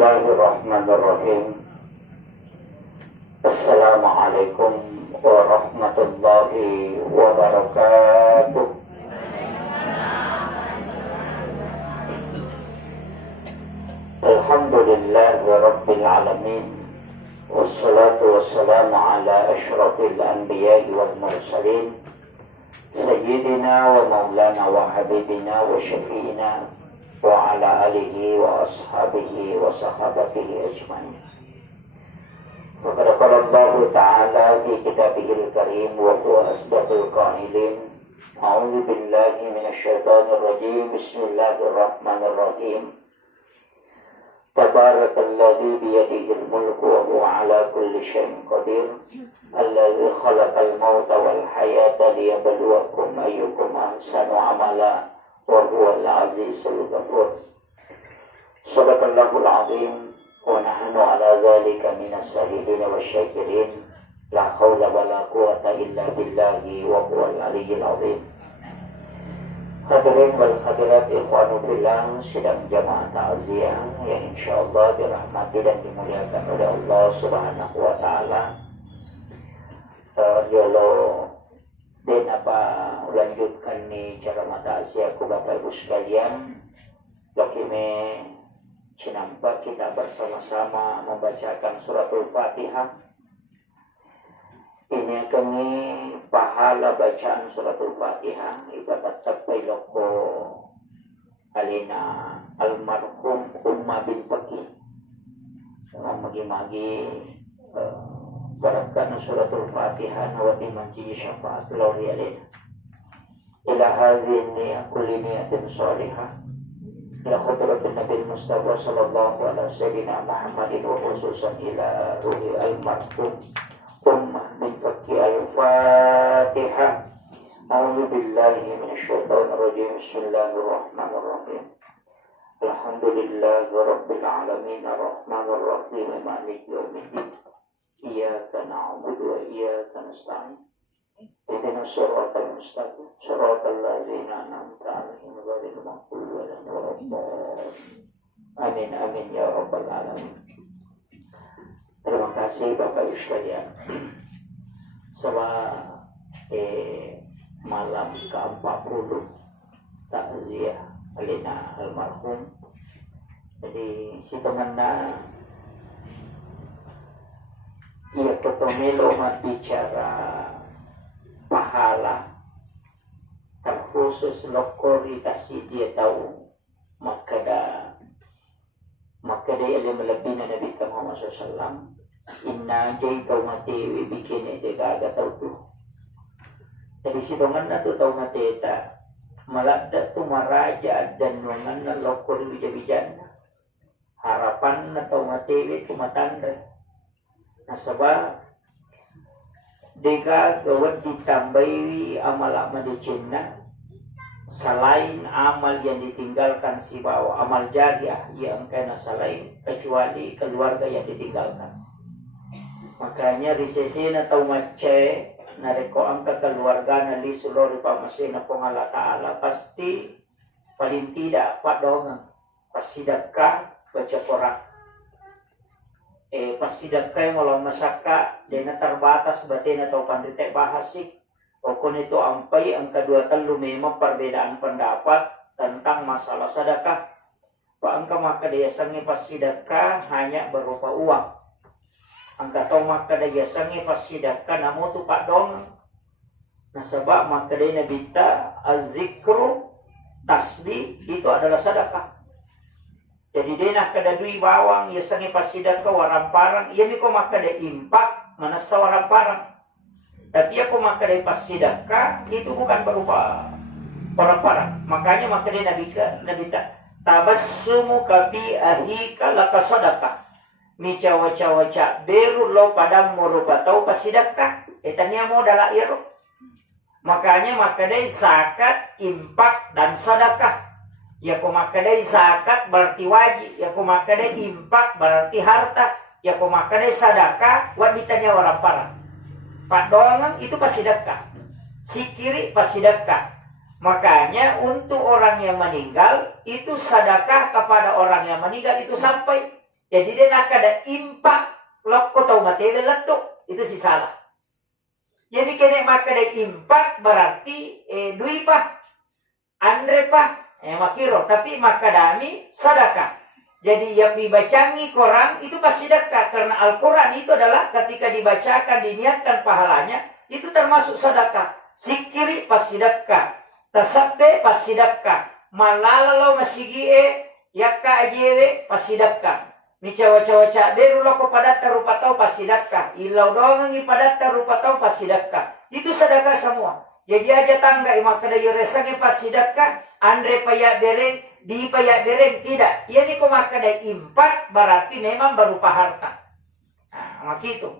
Bismillahirrahmanirrahim. Assalamualaikum warahmatullahi wabarakatuh. Alhamdulillahi rabbil alamin. Wassalatu wassalamu ala asyrafil anbiya'i wal mursalin, sayyidina wa maulana wa habibina wa syafi'ina wa ala alihi wa ashabihi wa sahabatihi ajma'in. Wa qala Allah ta'ala fi kitabihil karim wa huwa asdaqul qailin. A'udzu billahi minasy syaithanir rajim. Bismillahirrahmanirrahim. Tabarakalladzi biyadihil mulku wa huwa ala kulli syai'in qadir. Alladzi khalaqal mauta wal hayata liyabluwakum ayyukum ahsanu amala. Wa huwal azizul ghafur. Shadaqallahul azim wa nahnu ala dzalika minas shahidin wasyakirin. La haula wala quwwata illa billahi wa huwal aliyyil azim. Hadirin wal hadirat ikhwanu fillah, sidang jamaah ta'ziyah yang insyaallah dirahmati dan dimuliakan oleh Allah Subhanahu wa taala. Dan apa lanjutkan ni cara mata Asia ku Bapak Ibu sekalian. Lakime sinampak kita bersama-sama membacakan suratul Fatihah. Ini kami pahala bacaan suratul Fatihah ibadat tapai loko alina almarhum Umma bin Fakih. Magi-magi barakkan suratul Fatihah wa bi manji syafaat lauri alaina ila hadhihi kulli niyatin salihah ila khudratin Nabi Mustafa sallallahu alaihi wasallam Muhammadin wa khususan ila ruhi almarhum Ummah bin Fakih. Al-Fatihah. A'udzu billahi minasy syaithanir rajim. Bismillahirrahmanirrahim. Alhamdulillahi rabbil alamin arrahmanir rahim maliki yaumiddin. Iyyaka na'budu wa iyyaka nasta'in. Ihdinas siratal mustaqim, siratal ladzina an'amta 'alaihim ghairil maghdubi 'alaihim waladdallin. Amin amin ya rabbal alamin. Terima kasih Bapak Ibu sekalian. Setelah malam ke-40 takziah alina almarhum. Jadi si temanna ia ketemu bicara pahala terkhusus lokori kasih dia tahu maka dia lebih Nabi Muhammad SAW. Inna jai kau mati bikin dia agak tahu tu. Jadi si dongan tu tahu mati tak maladat tu maraja dan dongan lokori bija-bijana harapan atau mati itu matanda. Sebab dega gawat ditambahi amal-amal di Cina selain amal yang ditinggalkan si bawa amal jariah yang kena selain kecuali keluarga yang ditinggalkan. Makanya risesi atau mace nareko angka keluarga nali sulori pamasina pengala ta'ala pasti paling tidak pak dong pasti sedekah baca Quran. Pasti dakai malau masaka dengan terbatas batin atau pandite bahasik. Okon itu ampai angka 2 telu memang perbedaan pendapat tentang masalah sedekah. Pak angka maka dia sangi pas sedekah hanya berupa uang. Angka tau maka dia sangi pas sedekah namun tu pak dong. Nah sebab maka dia nabita azikru tasbih itu adalah sedekah. Jadi dia nak kada dui bawang, ia sangi pasidaka warang parang, ia ni ko makada impak manasa warang parang. Tapi aku makada pasidaka itu bukan berupa warang parang. Makanya makada nabita tabassumu kabi ahika laka sadaka. Mi cawa-cawa beru lo padam morupa tau pasidaka. Etanya mo dala iro. Makanya makada zakat, impak dan sedekah. Ya kumakadai zakat berarti wajib, ya kumakadai impak berarti harta, ya kumakadai sadakah wanitanya orang parang. Pak dongang itu pas sedekah, si kiri pas sedekah. Makanya untuk orang yang meninggal itu sedekah kepada orang yang meninggal itu sampai Jadi dia nak ada impak lokko tau matewe letuk, itu sih salah. Jadi kena maka ada impak berarti dui pa, andre pa, makiro, tapi makadami sadaka. Jadi yang dibacangi Quran itu pasti sedekah, karena Al-Quran itu adalah ketika dibacakan diniatkan pahalanya itu termasuk sedekah. Sikiri pas sedekah, tasabbe pas sedekah, malalalo masigie yakka ajewe pas sedekah. Micawa-cawa beru loko padat rupa tau pas sedekah, ilau dongang padat rupa tau pas sedekah. Itu sedekah semua. Jadi aja tangga maka dari resangnya pas sedekah, andre payak dereng di payak dereng tidak. Ia ni maka dari impak berarti memang berupa harta. Nah, begitu.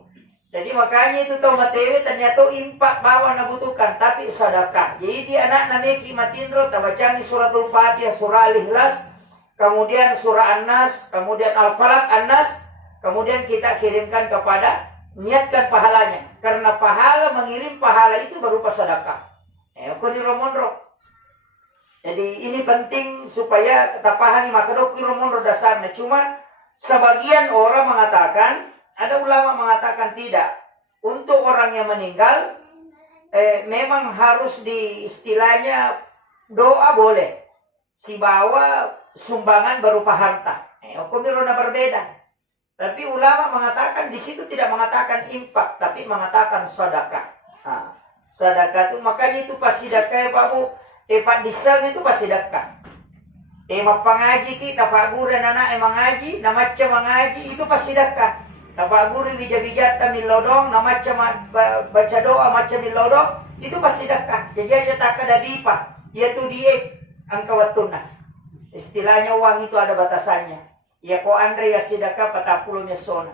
Jadi makanya itu tau matewe ternyata impak bawa nabutuhkan tapi sedekah. Jadi dia anak nameki matinro tabacani suratul Fatihah, surah Al-Ikhlas, kemudian surah An-Nas, kemudian Al-Falaq, An-Nas, kemudian kita kirimkan kepada niatkan pahalanya. Karena pahala mengirim pahala itu berupa sedekah. Jadi ini penting supaya kita pahami maka dokter dasarnya. Cuma sebagian orang mengatakan, ada ulama mengatakan tidak. Untuk orang yang meninggal, memang harus di istilahnya doa boleh. Si bawa sumbangan berupa harta. Hukumnya berbeda. Tapi ulama mengatakan di situ tidak mengatakan infak, tapi mengatakan sedekah. Sedekah itu makanya itu pas sedekah Pak Bu. Pak disang itu pas sedekah. Pangaji kita Pak Guru dan anak mengaji, nama macam mengaji itu pas sedekah. Pak Guru bija-bijata milodong, nama macam baca doa macam milodong itu pas sedekah. Jadi aja tak ada dipa, yaitu dia angka watuna. Istilahnya uang itu ada batasannya. Ya ko andre ya sedekah 40 sona.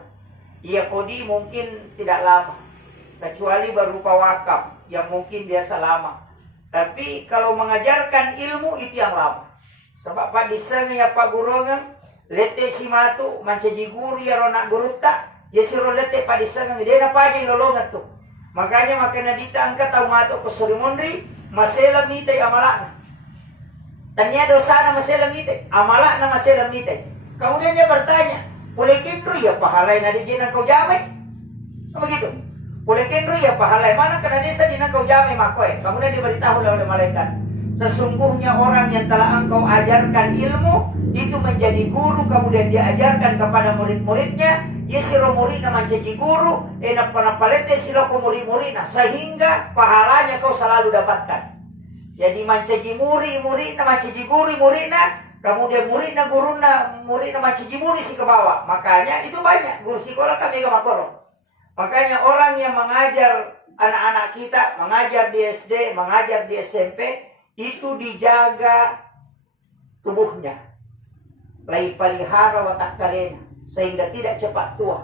Ya kodi mungkin tidak lama. Kecuali berupa wakaf yang mungkin biasa lama. Tapi kalau mengajarkan ilmu itu yang lama. Sebab Pak disang ya Pak Gurongan lete si matu mancaji guru ya ronak guruta ya siro lete Pak disang dia na pajeng lolongan tuh. Makanya dita angkat tau matu ko surimondri masela mitay amalana. Tanya dosa na masela mitay, amalana masela mitay. Kemudian dia bertanya, boleh kendru ya pahalai na di kau jamai? Begitu. Boleh kendru ya pahalai mana kena desa di kau jamai makoy. Kemudian diberitahu oleh malaikat, sesungguhnya orang yang telah engkau ajarkan ilmu itu menjadi guru, kemudian diajarkan kepada murid-muridnya. Ya siro muridna menjadi guru, enak panapalete siro ko murid-muridna, sehingga pahalanya kau selalu dapatkan. Jadi menjadi muridna menjadi guru muridna. Kemudian muridna maciji murid si ke bawah. Makanya itu banyak guru sekolah kami ke makoro. Makanya orang yang mengajar anak-anak kita, mengajar di SD, mengajar di SMP, itu dijaga tubuhnya. Lai palihara watak karena sehingga tidak cepat tua.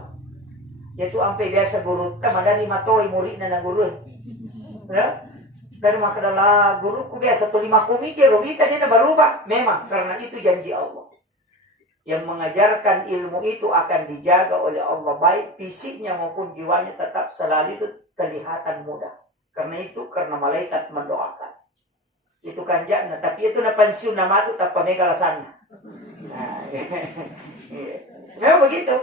Yaitu sampai biasa guru sama dari matoi muridna na guru. Ya? Dari maka adalah guruku biasa tuh 5 kumikir, kita dia berubah. Memang karena itu janji Allah. Yang mengajarkan ilmu itu akan dijaga oleh Allah baik fisiknya maupun jiwanya tetap selalu itu kelihatan mudah. Karena itu karena malaikat mendoakan. Itu kan jangan, tapi itu na pensiun nama itu tak pemegalasannya. Nah, memang begitu.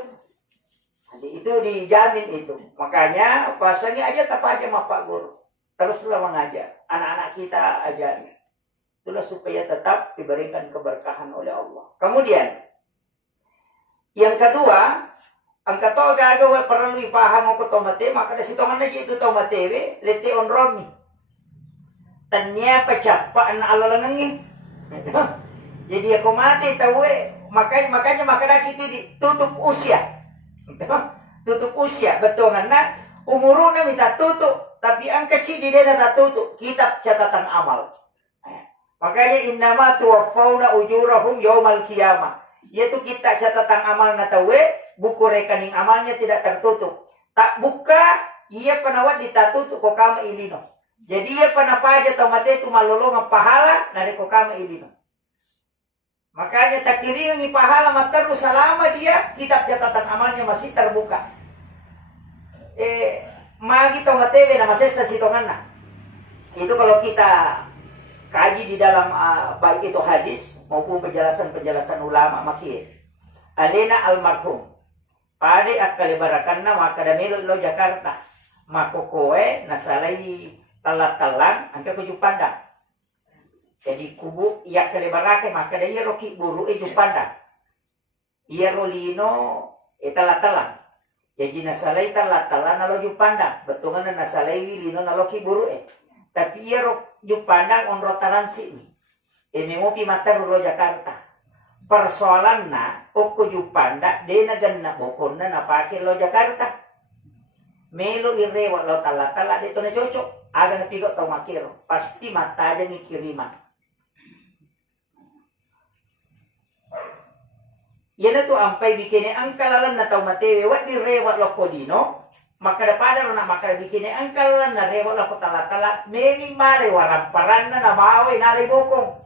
Jadi itu dijamin itu. Makanya pasangnya aja tak aja sama Pak Guru. Teruslah mengajar. Anak-anak kita ajari. Itulah supaya tetap diberikan keberkahan oleh Allah. Kemudian, yang kedua, angka to gago perlu ipaham ko tomate, maka da sitongan na itu tomatewe, lete on romi. Tanya pacapa na alalangangi. Jadi ako mati tawe, makanya itu ditutup usia. Tutup usia, betul na umuruna minta tutup. Tapi ang kecil di daerah tertutup kitab catatan amal. Makanya innama tuwaffawna ujurahum yaumal qiyamah. Yaitu kitab catatan amal natawe, buku rekening amalnya tidak tertutup. Tak buka, ia penawat ditatutup kokama ilino. Jadi ia penapaja tomate itu malolongan pahala dari kokama ilino. Makanya tak kiringi pahala terus selama dia kitab catatan amalnya masih terbuka. Magi tomatewe nama sesa sitonganna. Itu kalau kita kaji di dalam baik itu hadis maupun penjelasan ulama makir. alena almarhum pade akkalibarakan na makadamilo lo Jakarta makokoe nasalay talat-talang angka ko Jupanda jadi kubu iya kalibarake makadaya roki buru Jupanda iya rolino talat-talang jadi nasalay talat-talang nalo Jupanda betungan na nasalay lino nalo ki buru tapi iya Jupanda on rotaransi ni mo pimater lo Jakarta persoalan na oko Jupanda de naganna bokon na napake lo Jakarta melo irewa lo tala-tala dito na cocok aga na pigo tau makiro pasti mata aja ni kiriman yan na to ampay bikini ang kalalan na tau matewe wat di rewa lo kodino maka dapada na maka bikini ang kalalan na rewa lo ko tala-tala meni male waramparan na namawe nalay bokong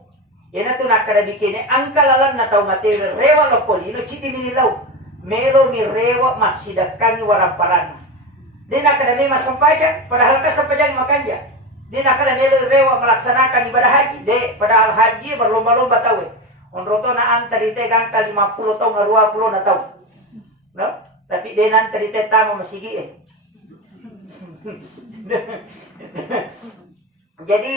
yan na to nakada bikini ang kalalan na tau matewe rewa lo kodino chiti nililaw melo ni rewa masidakan ni waramparan dia nak kena memang sampaja, padahal kan sampaja makanja. Dia nak kena rewa melaksanakan ibadah haji. Dia padahal haji berlomba-lomba tahu. Onroto na antari te gangka 50 tahun 20 na tahu. No? Tapi dia nanti te tamu masigi Jadi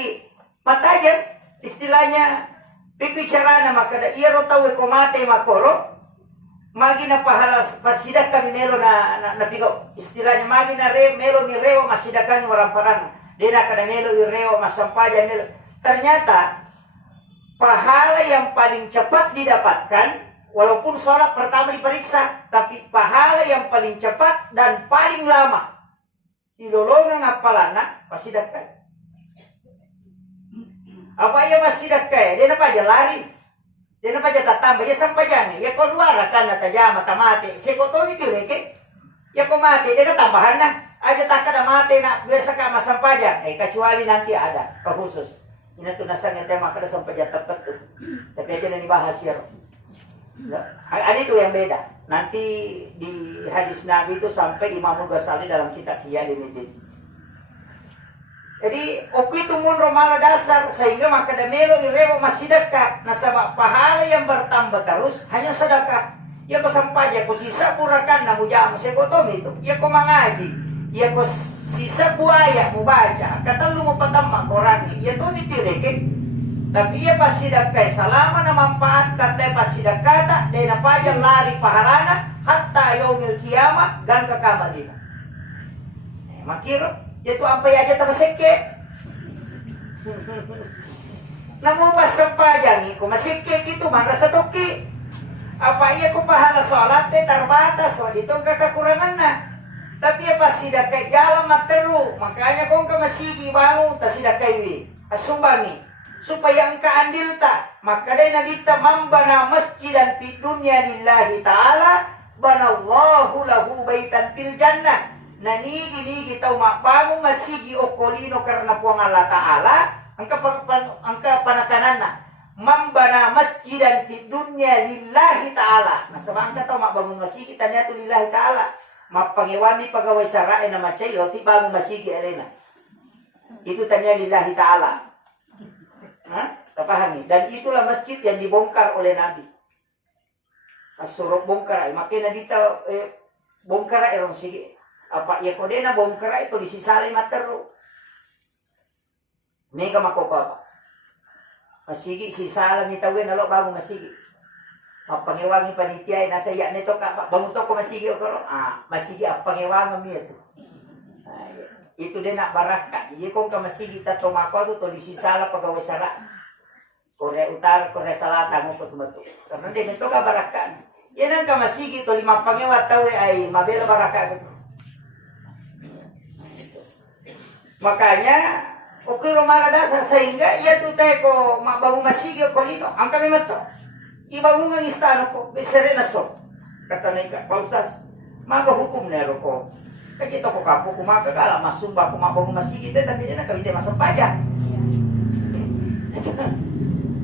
mataja istilahnya pipicarana makada iro tahu ko mate makoro. Magi na pahalas pasidak kami melo na pigo istilahnya magi na melo ni rewa masidakan waramparan dia kada melo rewa masampaja melo ternyata pahala yang paling cepat didapatkan walaupun sholat pertama diperiksa tapi pahala yang paling cepat dan paling lama dilolongan apalana pasidakan apa ya masidakan dia apa aja lari dia na paja tatamba ya sampajane ya ko luara kan na tajama tamate se ko to ni kireke ya ko mate dia tambahan na aja takada mate na biasa ka masampaja kecuali nanti ada khusus ini tuh nasanya tema kada sampaja tepat tuh tapi aja na dibahas ya ada itu yang beda nanti di hadis Nabi itu sampai Imam Ghazali dalam kitab Ihya Ulumuddin. Jadi oke itu munro mala dasar sehingga maka damelo irewa masidaka nasabak pahala yang bertambah terus hanya sedekah. Ya ko sampaja ko sisa burakan na mujam se ko to itu. Ya ko mangaji. Ya ko sisa buaya mo baca. Kata lu mo patamma Quran. Ya to mitireke. Tapi ya pasidaka salama na manfaat kata pasidaka ta de na paja lari pahalana hatta yaumil kiamah dan ke kamarina. Makiro itu apa ya aja tabaseke namun pas sempajangi ko masike gitu marasa toki apa iya ko pahala salat terbatas so dito kekurangan na tapi ya pas sidakai jalan materu makanya kong ka masigi bangun ta sidakai wi asumbangi supaya engka andil ta maka dai nabita mambana masjidan fi dunya lillahi ta'ala banallahu lahu baitan fil jannah nanigi tahu mapamu masigi okolino karena puang Allah Ta'ala angka panakanana mambana masjidan fi dunya lillahi ta'ala nah sama angka tahu mak bangun masigi tanya tu lillahi ta'ala mapangewani pagawai syara'i na macai loti bangun masigi elena itu tanya lillahi ta'ala terpahami dan itulah masjid yang dibongkar oleh Nabi suruh bongkar makanya dita bongkar orang sige apa ya kode na bongkara itu disisalay materu mega makoko apa masigi sisala ni tawin nalo bago masigi pangewangi panitia nasa ya nito ka bangun to ko masigi ko masigi pangewangi mi itu dia nak baraka iya kong ka masigi ta tomako to disisala pagawa sara Korea Utara Korea Selatan mo patumato karena dia nito ka baraka yan ang ka masigi to lima pangewa tawe ay mabela baraka gitu. Makanya oke romala dasar sehingga ia tu teko mabangun masigi ko lino ang kami mato ibangun ang istano ko besere na so kata nika paustas maga hukum nero ko kaya ko kapo kumaga kala masumba ko mabangun masigi tapi dia nakawite masampaja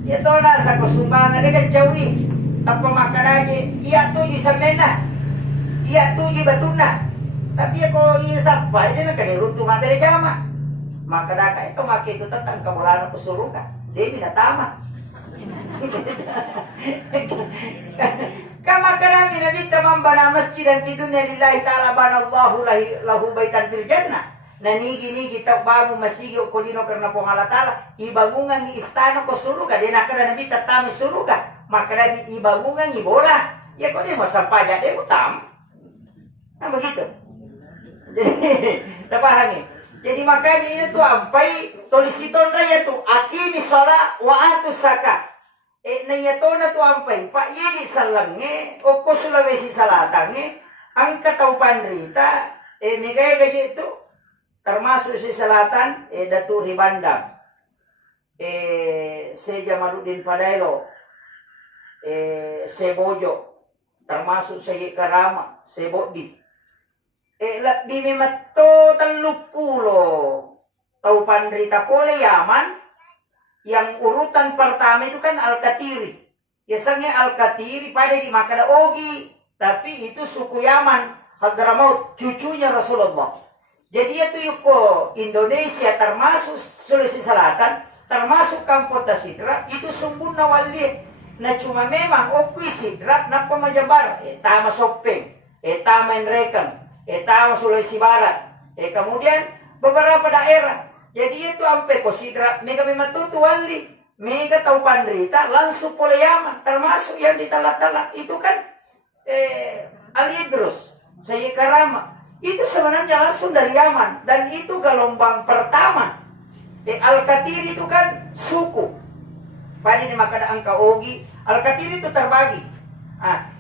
ito na sa kusumbangan dia jawi tanpa makan aja ia tu di samena ia tu di batuna tapi ako isapay dia nakaniruto magari jama maka daka itu maki itu tentang kemuliaan kesuruhan dia tidak tamat Kama karami nabi tamam bana masjidan di dunia lillahi ta'ala banallahu lahu baitan fil jannah. Nanigi-nigi kita bangun masjid o kolino karena po Allah Ta'ala ibangungan ni istana ko suruga din akala nabi tatami suruga maka nabi ibangungan ni bola ya kok dia mau sampaja dia utam nah begitu jadi tapahani jadi makanya ini tuh ampai tolisiton raya tuh akimi sholat wa atu saka nayatona tuh ampai pak yedi salange o ko Sulawesi Salatange ang kataupan rita megaya gaji itu termasuk si selatan Datu Ribandang se Jamaluddin Padailo se Bojo termasuk se Karama se Bodi di memeto 30 tau pandrita pole Yaman yang urutan pertama itu kan Al-Katiri biasanya Al-Katiri pada di Makada Ogi tapi itu suku Yaman Hadramaut cucunya Rasulullah. Jadi itu yuko Indonesia termasuk Sulawesi Selatan, termasuk Kampota Sidra, itu sumbuna wali. Nah cuma memang okui Sidra, na pemajabar, tama Sopeng, tama Enrekan, tama Sulawesi Barat. Kemudian beberapa daerah. Jadi itu ampe ko Sidra, mega memang tutu wali, mega tau pandrita, langsung Yaman, termasuk yang di Talat-Talat. Itu kan Al-Idrus, Sayyid Karama. Itu sebenarnya langsung dari Yaman. Dan itu gelombang pertama. Al-Katiri itu kan suku. Pada ini maka ada angka Ogi. Al-Katiri itu terbagi.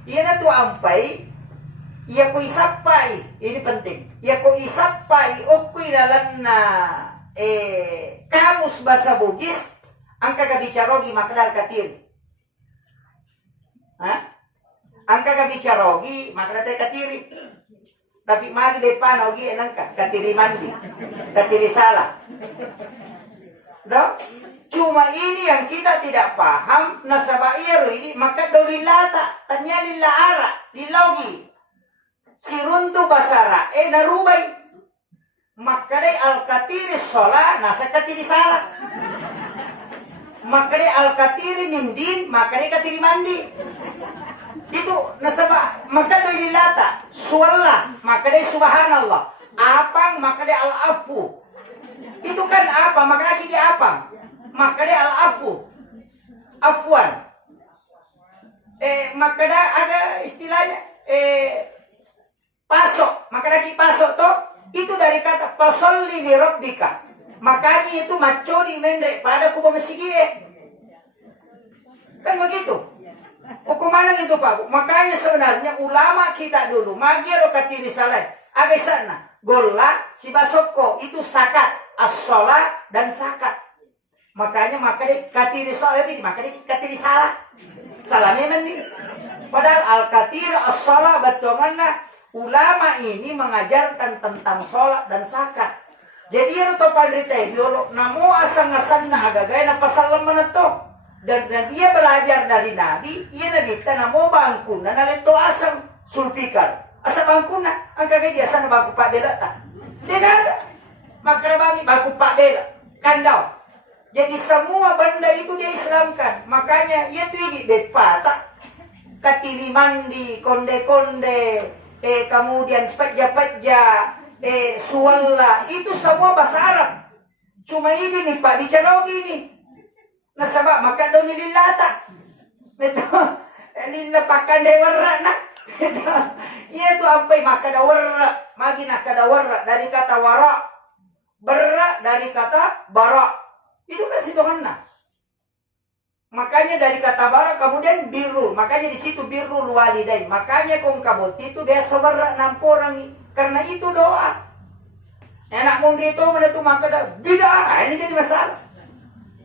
Iya tu ampai. Iya ko isapai. Ini penting. Iya ko isapai. Okui dalam kamus bahasa Bugis. Angka gabicarogi maka ada Al-Katiri. Angka gabicarogi maka ada Katiri. Tapi mari depan ogi enang katiri mandi, katiri salah. Dok, cuma ini yang kita tidak paham nasabairu ini maka dolilata tanya lilla ara lilogi siruntu basara narubai maka dai al katiri sola nasa katiri salah maka dai al katiri mindin maka dai katiri mandi. Itu nasaba maka do ilata suwalla maka dia subhanallah apang maka dia al-afu itu kan apa maka lagi dia apang maka dia al-afu afwan maka dia ada istilahnya pasok maka lagi pasok toh itu dari kata pasolli li rabbika makanya itu macori mendre pada kuba mesigie kan begitu. Hukuman itu Pak. Makanya sebenarnya ulama kita dulu magiro katiri salah. Agak sana. Gola si basoko itu sakat, as-sholat dan sakat. Makanya katiri salah ini makanya katiri salah. Salahnya nanti. Padahal al-katir as-sholat bagaimana ulama ini mengajarkan tentang sholat dan sakat. Jadi itu pandrita biolog namo asang-asangna agak-agak pasal lemah to. Dan dia belajar dari Nabi, ia Nabi tanah mau bangkuna, nalento asam sulpikar, asam bangkuna, angka dia sana bangku Pak Bela tak, dia nggak ada, maka bagi bangku Pak Bela, kandau. Jadi semua benda itu dia Islamkan, makanya ia tuh ini bepata, katiri mandi, konde-konde, kemudian peja-peja, sualla, itu semua bahasa Arab. Cuma ini nih Pak bicara gini. Nasabak maka doni lilata. Betul. Lilla pakan dewarra nak. Iya tu ampai maka dawarra. Magi nak dawarra dari kata wara. Berra dari kata bara. Itu kan situ mana? Makanya dari kata bara kemudian birru. Makanya di situ birrul walidain. Makanya kong kabut itu biasa berra namporangi. Karena itu doa. Enak mungkin itu mana tu maka bida. Ini jadi masalah.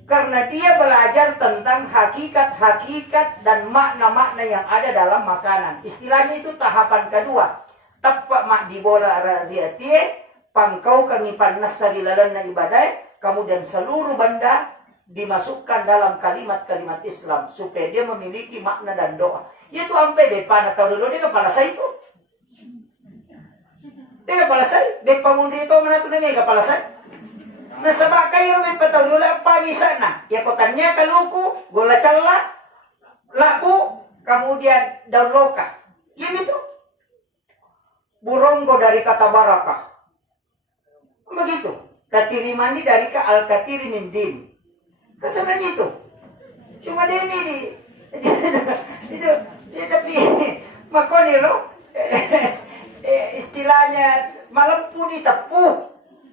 Karena dia belajar tentang hakikat-hakikat dan makna-makna yang ada dalam makanan. Istilahnya itu tahapan kedua. Tapak mak dibola radiatie, pangkau kanipan nasa dilalana ibadah, kemudian seluruh benda dimasukkan dalam kalimat-kalimat Islam supaya dia memiliki makna dan doa. Itu sampai depan atau dulu dia kepala saya itu. Dia kepala saya, depan mundi itu mana tuh nanya kepala saya. Nasaba kayo may patulula pa bisa na. Yakotannya kaluku, gola calla, labu, kemudian daun loka. Ya itu. Buronggo dari kata barakah. Begitu. Katirimani dari ka al-katiri min din. Kesebenarnya itu. Cuma dia ini itu tapi makoni lo istilahnya malam pun ditepuh.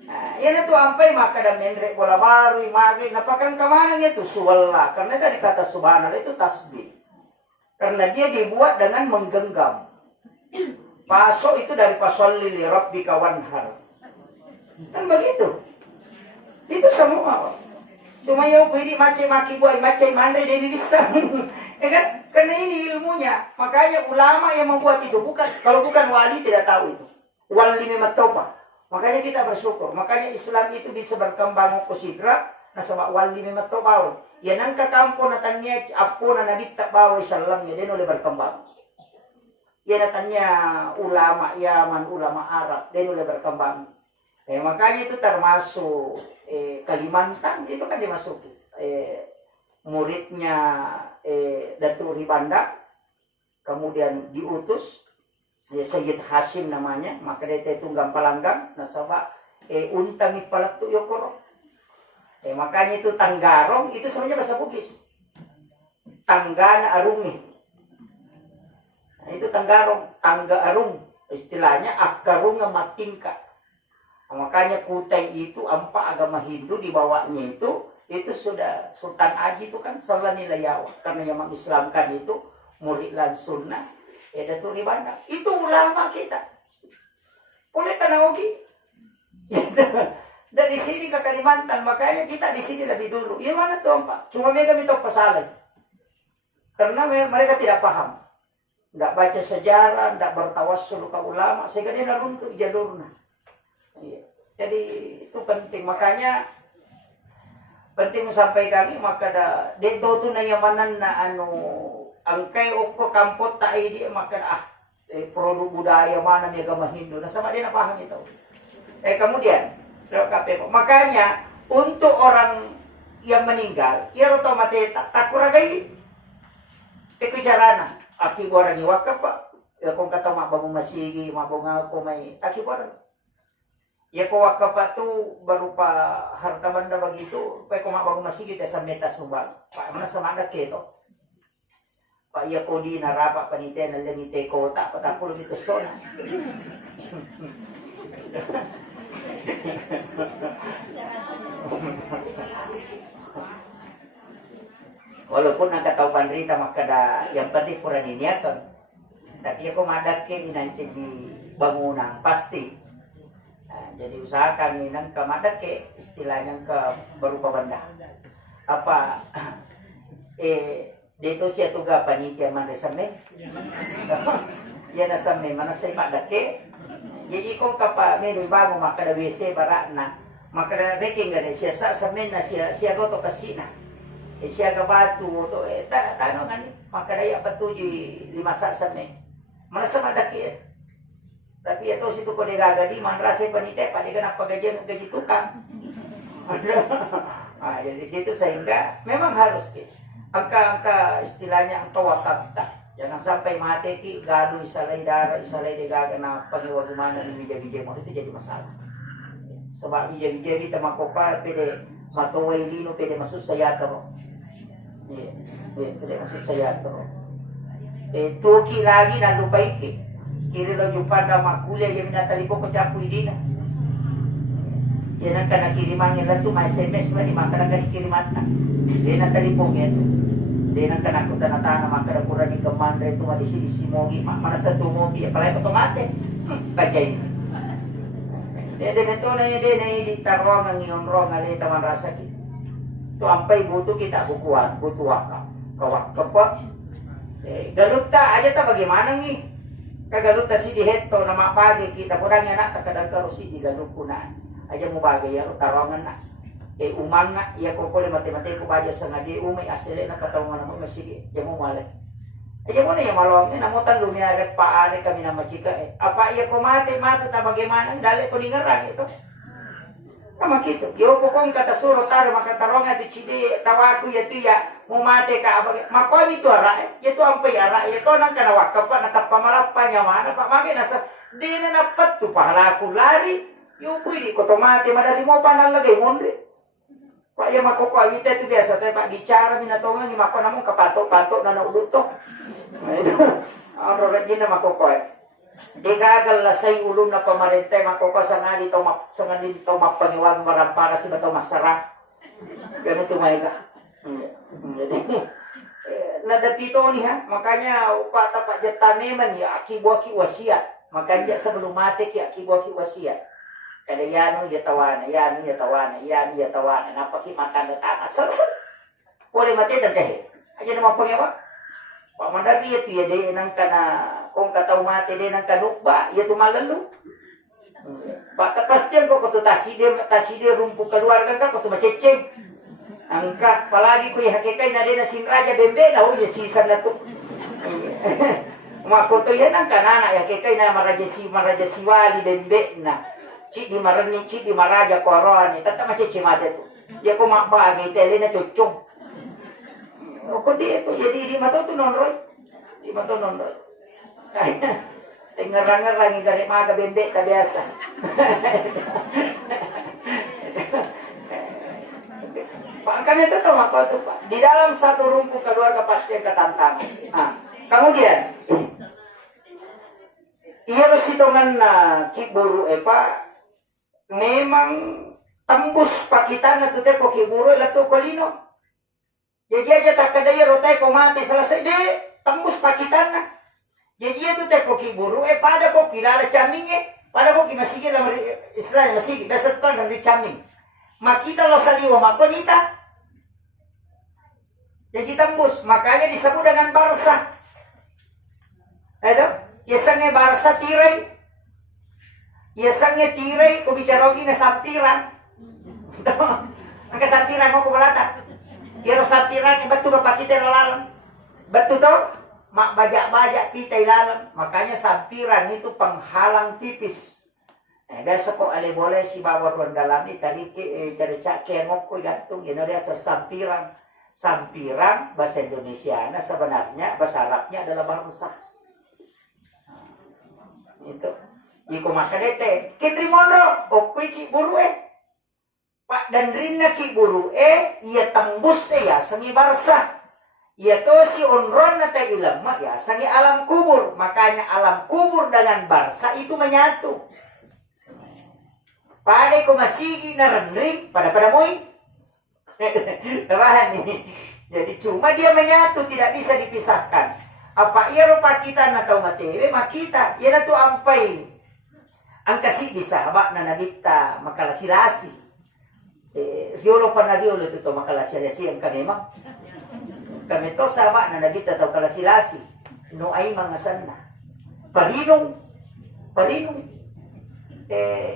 Nah, yan itu ampai maka dan menrek bola baru imagi napakan kemana itu suwalla karena dari kata subhanallah itu tasbih. Karena dia dibuat dengan menggenggam. Paso itu dari pasolli li rabbika wanhar. Kan begitu. Itu semua. Cuma yang pilih macam-macam buat macam mana dia bisa. Ya kan? Karena ini ilmunya. Makanya ulama yang membuat itu bukan kalau bukan wali tidak tahu itu. Wali memang topa. Makanya kita bersyukur. Makanya Islam itu bisa berkembang ke sidra. Nah sebab wali memang topa. Ya nangka kampung natanya apa na nabi tak bawa salam ya dia boleh berkembang. Ya natanya ulama Yaman, ulama Arab dia boleh berkembang. Makanya itu termasuk Kalimantan itu kan dimasuki muridnya Datuk Ribanda kemudian diutus Sayyid Hashim namanya maka dia tunggang palanggang nasabah untang ipalak tu yokoro makanya itu Tanggarong itu sebenarnya bahasa Bugis Tanggana Arungi nah, itu Tanggarong Tangga Arung istilahnya akarunga matingka. Makanya Kutai itu empat agama Hindu di bawahnya itu sudah Sultan Aji itu kan salah nilai Jawa karena yang mengislamkan itu murid lan sunnah Datuk Ribanda itu ulama kita boleh tanauki dari sini ke Kalimantan makanya kita di sini lebih dulu ya mana tuh Pak cuma mereka minta pasalan karena mereka tidak paham tidak baca sejarah tidak bertawassul ke ulama sehingga dia naruntuk jalurnya. Iya. Jadi itu penting makanya penting sampai kali maka dito tu na yamanan na angkay oko kampot ta idi maka produk budaya mana ni agama Hindu na sama dia na paham itu. Kemudian makanya untuk orang yang meninggal ia otomatis tak kuragai carana aki borang iwakap pak ya kung kata mabang masigi mabang ako may aki borang ya ko wakapa tu berupa harta benda begitu, pa ko mabang masigit sa meta sumbang. Pa mana sama ada keto. Pa iya ko di narapa panite na langite ko ta patapul dito sona. Walaupun nakataw panrita makada yang penting pura diniaton. Tapi ako madak ke inanci di bangunan pasti. Jadi usahakan nang kamadak ke istilahnya ke berupa benda apa dito siya tuga panitia man resame ya nasame mana say madake jadi kung kapa may bago makada WC bara na makada reking gani siya sa samen na siya go to kasina siya gabatu to tanong ani makada ya patuji lima sa samen mana sa madake tapi itu situ ko digagadi man rasa panite pa diganap pagajian gaji tukang. Nah, jadi situ sehingga memang harus angka istilahnya angka wakata. Jangan sampai mati ki gaduh isalai darah isalai digaga na pangiwa gimana ni bija-bija mo itu jadi masalah. Sebab bija-bija kita makopa pede matowai lino pede masuk sayata mo. Iya, pede masuk sayata mo. Tuki lagi na lupai ki. Kiri lo jumpada makulia yang minatalipo ko chapu idina. Yan ang kanakiriman nila tu may SMS ba ni makaragan kiriman na. Yan ang talipo niya tu. Yan ang kanakutan na tanah makarakura ni kamanda itu madisi-disi mogi marasa tu mogi apalagi otomatis. Bagay. Dede beto na di tarong ang iyong ali taman rasa ki. Tu ampai butuh kita bukuan, butuh wakaf. Kawak kepot. Galut ta aja ta bagaimana nih? Kagalut ta si diheto na mapagi kita kurang anak takadang karo si di galut kunaan. Aja mo bagay ya tarongan na. Umang nga iya ko pole mati-mati ko baja sa ngadi umay asile na katawan mo masige. Ya mo male. Aja mo na ya malong na mo tan lumiaret paare kami na machika Apa iya ko mati ta bagaimana dali ko ningarang ito. Sama gitu. Yo pokong kata suruh taruh maka taronga tu cide tawaku ya tu ya mau mati ka apa. Mako itu ara ya tu ampai ara ya tu nang kana wakapa na tapamalapa nyawana pa mage nasa dina na pattu pahala aku lari yo pui di koto mati madali mo panal lagi monde. Pak ya mako ko awita tu biasa teh Pak bicara minatonga ni mako namong kapatok-patok na nauduto. Aro rajin na mako ko. Digagal la say ulum na pamarente makopasanga dito sangan dito mapaniwan marang para si bato masarap. Ganito may ka. Jadi nadapito ni ha, makanya upata Pak Jataneman ya akibuaki wasiat. Makanya sebelum mati ya akibuaki wasiat. Kada yanu ya tawana, yanu ya tawana, yanu ya tawana. Napaki makan datang asal. Boleh mati dan deh. Aja nama pangyawa. Pak Mandari itu ya dia nang kana kung kataw mati din ang kanukba, iya tumalalo. Baka pastiyan ko kato taside rumpu keluarga ka kato maceceng. Angka palagi ko hakikay na din na sinraja bembe na huy sisan na to. Makoto yan ang kanana hakikay na maraja siwali bembe na. Ci di marani ci di maraja koroni tata macece mate to. Ya ko mabagi tele na cucung. O ko di ito jadi di matutunon roy. Di matutunon roy. Ngerang-ngerang dari maga bembek tak biasa. Pak kan itu tahu apa itu Pak? Di dalam satu rumput keluarga pasti ada tantangan. Nah, kemudian ia harus hitungan kiburu Pak. Memang tembus pakitan itu teh kok kiburu lah tu kolino. Jadi aja tak kedai rotai kau mati selesai deh tembus pakitan. Jadi itu teh koki buru pada koki lala caming pada koki masih dalam istilahnya masih biasa kan dari caming. Makita lo saliwa makonita. Jadi tembus makanya disebut dengan barsa. Ada biasanya barsa tirai. Biasanya tirai ko bicara gini sampiran. Angka sampiran mo ko balata. Iro sampiran betul ba kita lo lalam. Betul toh? Mak bajak-bajak pitai lalam. Makanya sampiran itu penghalang tipis. Besok kok ale boleh si bawa ruang dalam ini tadi cari cak kemok ko gantung. Ini dia sampiran. Sampiran bahasa Indonesia sebenarnya bahasa Arabnya adalah bangsa. Itu. Iko makadete. Kinri monro. Okui ki buru Pak dan rinna ki buru ia tembus ya semi barsa. Ya to si onron na tayo ilama ya sangi alam kubur. Makanya alam kubur dengan barsa itu menyatu. Pada ko masigi na renring pada moy. Tabahan ini. Jadi cuma dia menyatu tidak bisa dipisahkan. Apa iya rupa kita na tau matewe makita. Iya na to ampai. Ang kasi di sahabat na nagita makalasilasi. Riolo pa na riolo ito makalasilasi ang kanimang. Kami to sama na nagita taw kalasilasi no ay mga sana palinong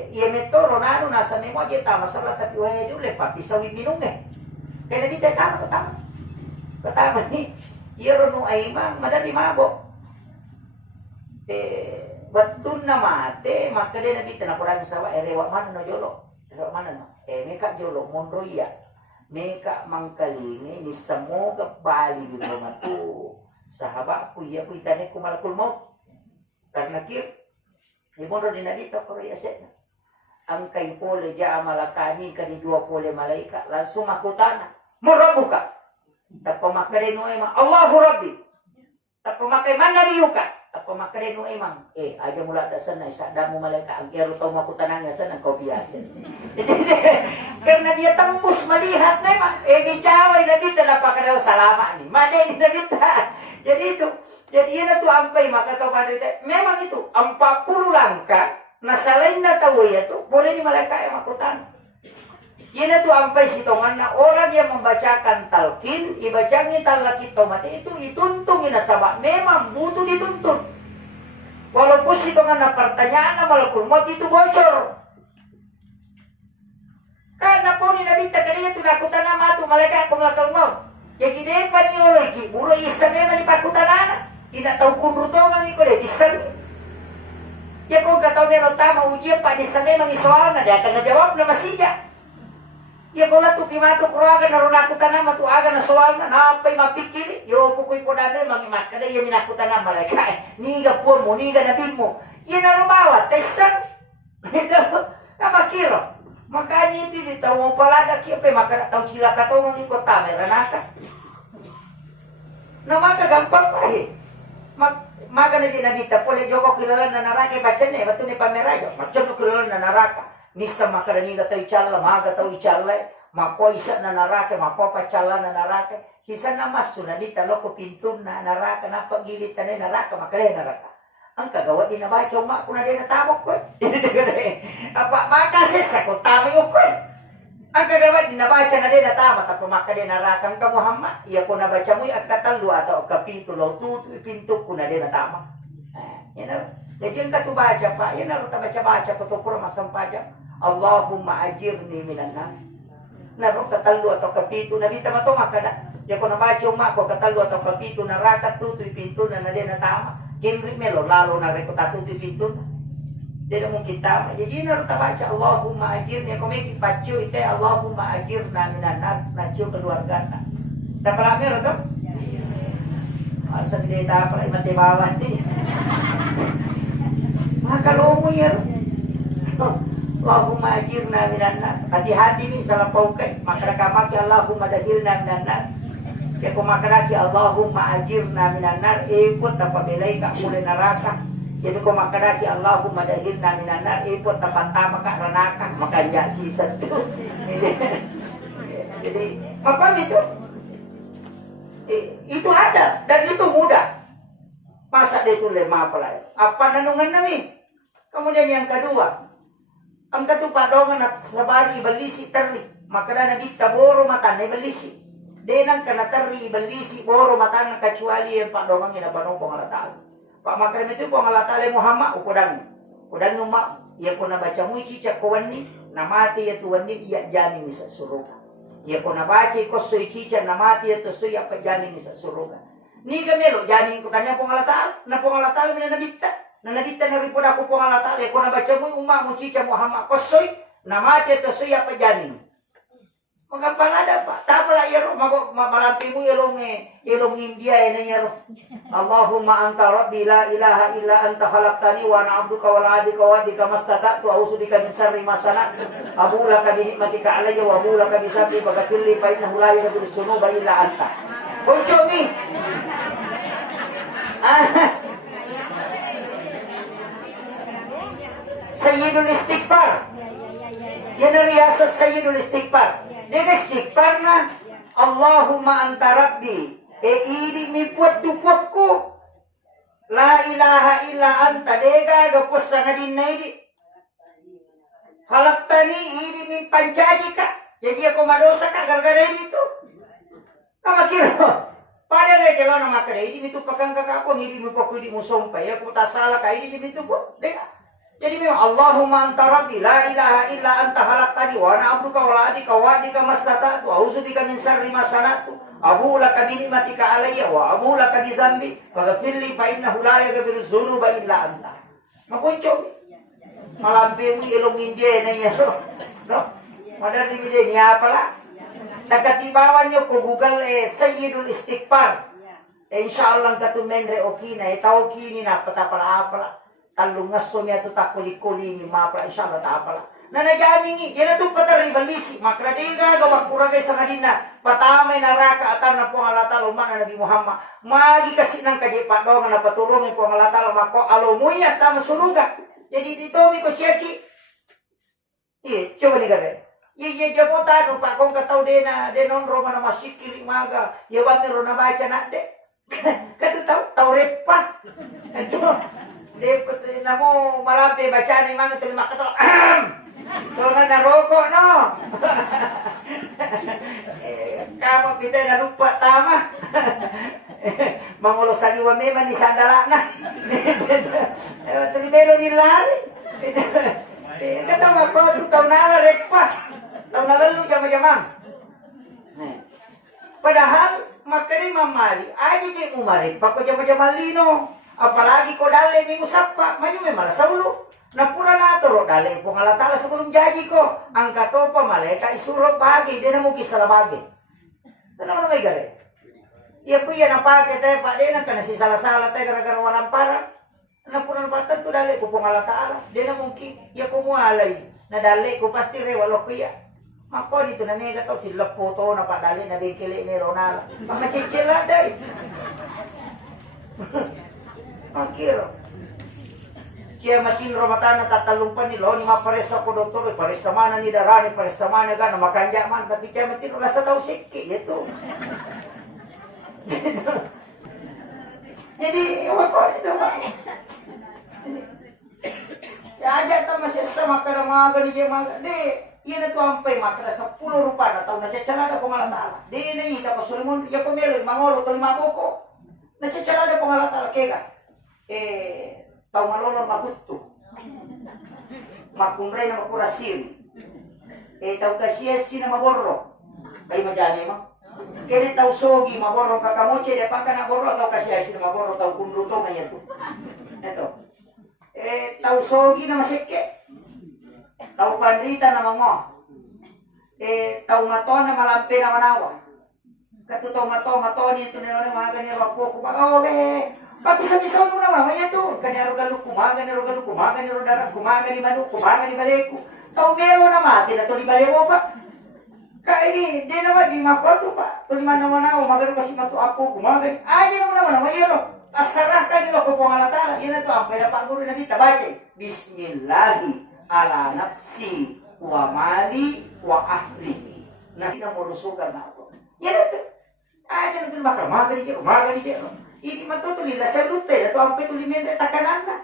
iya meto ronano nasa nemo aja tama sa tapi wae dule pa pisawi minung kaya nagita tama ni iya no ay madali mabo batun na mate makade nagita na kurang sawa erewa man no jolo meka jolo mondro iya Meka mangkalingi ni semoga bali di rumah tu sahabatku ya ku itane ku malakul maut karena kir imondo di nagita ko ya set ang kay pole ja malakani kani dua pole malaika langsung makutana murabuka tapamakare no ema Allahu Rabbi tapamakay man nabiyuka tapamakare no emang aja mula dasan na isa damo malaika ang ero taw makutananya sa nang kopiyasen. Karena dia tembus melihat memang gicawai Nabi napakadaw salama ni madai Nabi jadi itu jadi ina tu ampai maka tau pandita memang itu 40 langkah na selain na tawiya tu boleh di malaikat yang makutan ina tu ampai sitongan na orang yang membacakan talqin ibacanya talaki tomate itu ituntung ina sabak memang butuh dituntun walaupun sitongan na pertanyaan na malakul maut itu bocor. Karena po ni nabita kaniya ito nakutan na matu malaikat kung lakal mo. Yang ide pa niyo lagi, buro isa naman ipakutan na. Inataw kunrutongan ni ko de, isan. Ya kung kataw meron tama ujian pa, isa naman isoal na, dia akan najawab na masija. Ya kola tu pimato kroaga na ronakutan nama tu aga na soal na napay mapikiri. Yo pukoy po dati mangimak kada ya minakutan nama like niga po mo niga na mo. Yan na rumawa tesan. Na makiro. Makanya itu di tahu palaga kia pe maka tahu cila katong ng ikot tama ranaka. Na maka gampang pa Maka na din nabita pole joko kilala na naraka bacanya batu ni pamerajo. Macam kilala na naraka. Nisa makaraniga tayo ichala, maga tayo ichala, mako isa na narake, mako pachala na narake. Sisa na maso na dita loko pintum na naraka, na pagilit na naraka, makale naraka. Ang kagawa din na ba, choma ko na din natabok ko. Apa, makasisa ko, tama yung ko. Ang kagawa din na ba, na din natama, tapo makale naraka, ang kamuhama, iya ko na ba, chamoy at katalo ato, kapitulo, tuto, ipinto ko na din natama. You know? Jadi yang kata baca Pak, ya naruh baca foto pura masam pajak. Allahumma ajirni minan nar. Naruh katalu atau kepitu na dita mato makada. Ya kono baca mak ko katalu atau kepitu na rakat tutu pintu na nade na tama. Kinri melo lalo na reko tatu pintu. Dia mungkin tama. Jadi naruh baca Allahumma ajirni ko meki pacu ite Allahumma ajirna minan nar nacu keluarga. Tapala mero to? Asa di ta para mati bawan ni. Maka lomo ya. Allahumma ajirna minan nar. Hati-hati ni salah paukai. Maka kamaki Allahumma dahilna minan nar. Ya ko makaraki Allahumma ajirna minan nar. Ikut apa belai ka mule neraka. Jadi ko makaraki Allahumma dahilna minan nar. Ikut apa tama ka ranaka. Maka ya sisa tu. Jadi apa itu? Itu ada dan itu mudah. Masa dia itu lemah pala. Apa nanungan nami? Kemudian yang kedua, ang katupadongan at sabari ibalisi terli. Makana nagita boro matan ibalisi. Denang kana terli ibalisi boro matan kecuali yang padongan ginabano pangalatalo. Pak makana itu pangalatalo Muhammad ukudang. Udang umak ia ko nabaca mo cicak ko wani namati ya tuwani iya jani ni sa suruga. Ia ko nabaca ko soy cicak namati ya to soy apa jani ni sa suruga. Ni kamelo jani ko kanya pangalatalo na pangalatalo minanabita. Nanadita na rin po na ako po ang alatali. Kung nabaca mo yung umang chicha Muhammad kosoy, namati ito soy apa janin. Magapalada pa. Tapala yaro, malampi mo ilong India na yaro. Allahumma anta rabbi la ilaha illa anta khalaqtani wa ana abduka wa la adika wa adika mastata'tu a'udzubika min syarri ma sana'tu. Abu laka bi hikmatika alayya wa abu laka bi dzambi faghfirli fa innahu la yaghfiru dzunuba illa anta. Kunci mi. Sayyidul Istighfar. Yan ang riyasas Sayyidul Istighfar. Dega istighfar na Allahumma anta rabbi. Idi mi puat tupuat ko. La ilaha illa anta. Dega gapos sa nadin na idi. Halaktani idi mi pancaji ka. Jadi ako madosa ka gargara dito. Namakiro. Pada na kelo na makare. Idi mi tupakang kakapon. Idi mi pako idi mo sompay. Ako tasala ka. Idi mi tupo. Dega. Jadi memang Allahumma anta rabbi la ilaha illa anta khalaqtani wa ana abduka wa la adika wa adika mastata'tu a'udzubika min syarri ma sana'tu abu laka bi ni'matika alayya wa abu laka bi dzambi faghfirli fa innahu la yaghfiru dzunuba illa anta. Makunco. Malampi mo ilong India na yan. No? Madali bide niya pala. Nagkatibawan nyo ko Google Sayyidul Istighfar. Insyaallah katumenre okina itaw kini na patapala apala. Talungas sumya to takuli-kuli ni mapra insyaallah taapala. Na najani ni jena tu patari balisi makradiga gawak kuragay sa kanina patamay naraka atan na po alata lumana Nabi Muhammad magi kasi nang kaje padongan na patulungin po alata mako alumuya ta masuruga. Jadi dito mi ko cheki. Coba ni gare. Ye jabota do pa kong kataw de na denon roma na masikiri maga. Ye wami ro na baca na de. Katu taw repa. Dapat namo malampi baca ni mga tulima ka to. Kalau na rokok no. Kamu kita na lupa tama. Mangulo sa liwa memang di sandala na. Tulibelo ni lari. Kata mako tu taw nala rekpa. Taw nala lu jama-jama. Padahal makanya mamali aja je umarik pako jama-jama lino. Apalagi ko dali ni musapa, mayu may malas sa ulo. Napura na ito, dali po ngalatala sa bulong jaji ko. Ang katopa maleka isurok bagi, di na mo kisalabagi. Tanong na may gari. Iya po yan ang pakit tayo pa, di na ka nasisala-sala tayo gara-gara walang para. Napura na patan to dali ko po ngalatala. Di na mo iya po mo alay. Na dali ko pasti re, walo ko iya. Mako dito na mega to, sila po to na padali na bingkili ni Ronald. Makachichila day. Angkiro. Kaya matin romatan na tatalumpan ni Loni maparesa ko doktor, paresa mana ni darani, paresa mana ka na makanja man, tapi kaya matin rasa tau sikki, itu. Jadi, wako itu. Ya aja to masih sama kada maga ni maga. De, iya na to ampay makada 10 rupa na tao na chachalada pangalatala. De na ita pa sulmon, ya ko melo mangolo to lima boko. Na chachalada pangalatala kega. Tau malolor mabuto. Makunray na makurasin. Tau kasiyasi na maborro. Kayo majani mo? Kaya tau sogi maborro kakamoche, di pa ka na borro, tau kasiyasi na maborro, tau kunduto na yato. Ito. Tau sogi na masike. Tau pandita na mango. Tau mato na malampi na manawa. Kato tau mato ni ito na mga ganyan wapo ko. Oh, Papisa-bisa mo na mamaya to. Kanyaro galo kumaga ni rogalo kumaga ni rodara kumaga ni manu kumaga ni baleku. Tau mero na mati na to di balewo pa. Kaya di naman di makoto pa. To di man naman ako magano kasi mato ako kumaga ni. Aja mo naman mayero. Asarah ka nilo ko pangalatala. Yan na to ang pwede paguro na dita bache. Bismillahi ala nafsi wa mali wa ahli. Nasi na murusukan na ako. Yan na to. Aja na to makramaga ni kero. Maga ni kero. Ini matutulila sa lute, ito ang petulimende takanan na.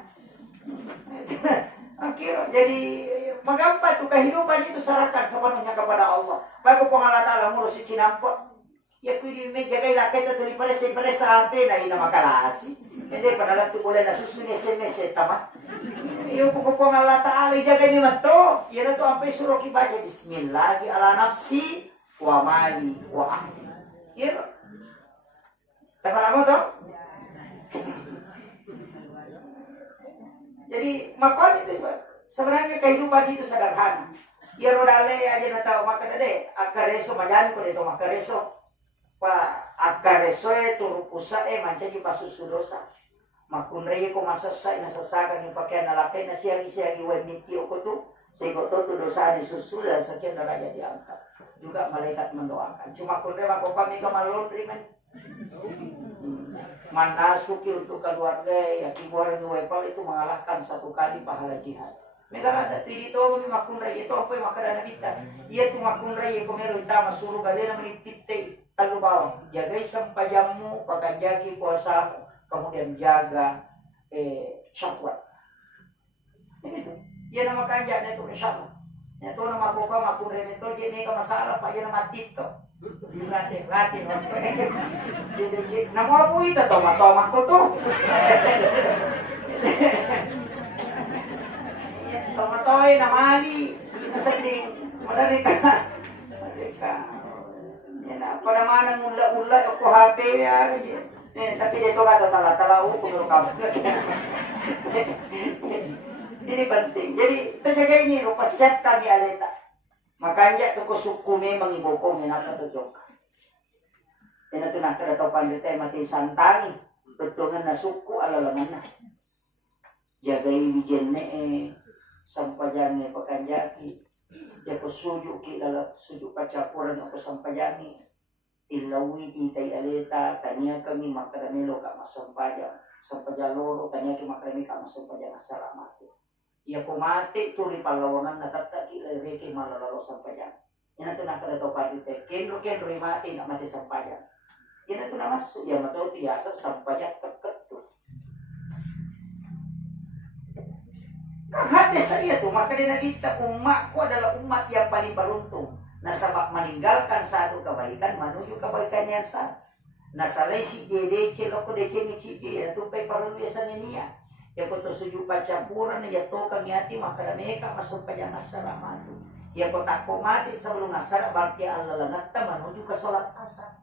Akhirnya, jadi magampa tu kehidupan itu sarakan sepenuhnya kepada Allah. Bago pangalatala mo si chinampo. Ya kuidi me jaga ilaketa tu liparese sampai na ina makalasi. Hindi panalat tu boleh na susun SMS tama. Iyo po pangalatala jaga ni mato. Yan to ampe suruh kibaca bismillah ala nafsi wa mali wa ahli. Iya. Tama mo to? Jadi makon itu sebenarnya kehidupan itu sederhana. Ya rodale aja na tao makadade, akareso majan ko dito makareso. Pa akareso turupusa mancha di pasusudosa. Makunrei ko masasa inasasaka ni pakaian lalaki na siya wemiti ko to. Sego to dosa ni susul dan sekian darajat diangkat. Juga malaikat mendoakan. Cuma kunre mako kami ka malondri man. Manasuki untuk keluarga ya kibuaran di wepal itu mengalahkan 1 kali pahala jihad. Megala ada dito kami makunray ito apa makadana bita. Iya tu makunray ko meron tama suru galera menipite talu bawang. Jaga sampajamu pakanjaki puasa kemudian jaga syahwat. Ini tu. Iya nama kanja na ito insyaallah. Ito nama makuka makunray nito dia ni ka masalah pa iya nama tito. Latih. Namo po ito, toma ko to. Tomatoy na mali, nasanding, malari ka. Yan na, panamanan ula-ula, ako hape, tapi dito ka tala-tala, kumuro ka. Ini penting. Jadi, terjaga ini, rupaset kami aleta. Makanya tu ko sukume mangibokong yan ang natutok. Yan ito nakakataw panditay mati santangi. Betungan na suku alalaman na. Jagay wijen sampajani pakanjaki. Ya ko suju kilala suju pacapuran ako sampajani. Ilawi itay aleta kanya kami makaramelo ka masampajang. Sampajaloro kanya kami makarami ka masampajang asalamati. Ya kumati turi palawangan natataki reki malalalo sampayan. Yan ito nakadataw pandite. Kenro mati na mati sampayan. Yan ito na mas ya mato tiasa sampayan keketu. Kahade sa iya to makadina kita umat ko adalah umat yang paling beruntung. Nasabak meninggalkan satu kebaikan menuju kebaikan yang satu. Nasalay si dede loko de ni chiki ya tupai paraluyasan niya. Ya koto suju pacampuran ya toka ngati maka mereka masuk pada asar matu. Ya kota mati sebelum asar berarti Allah lanata menuju ke sholat asar.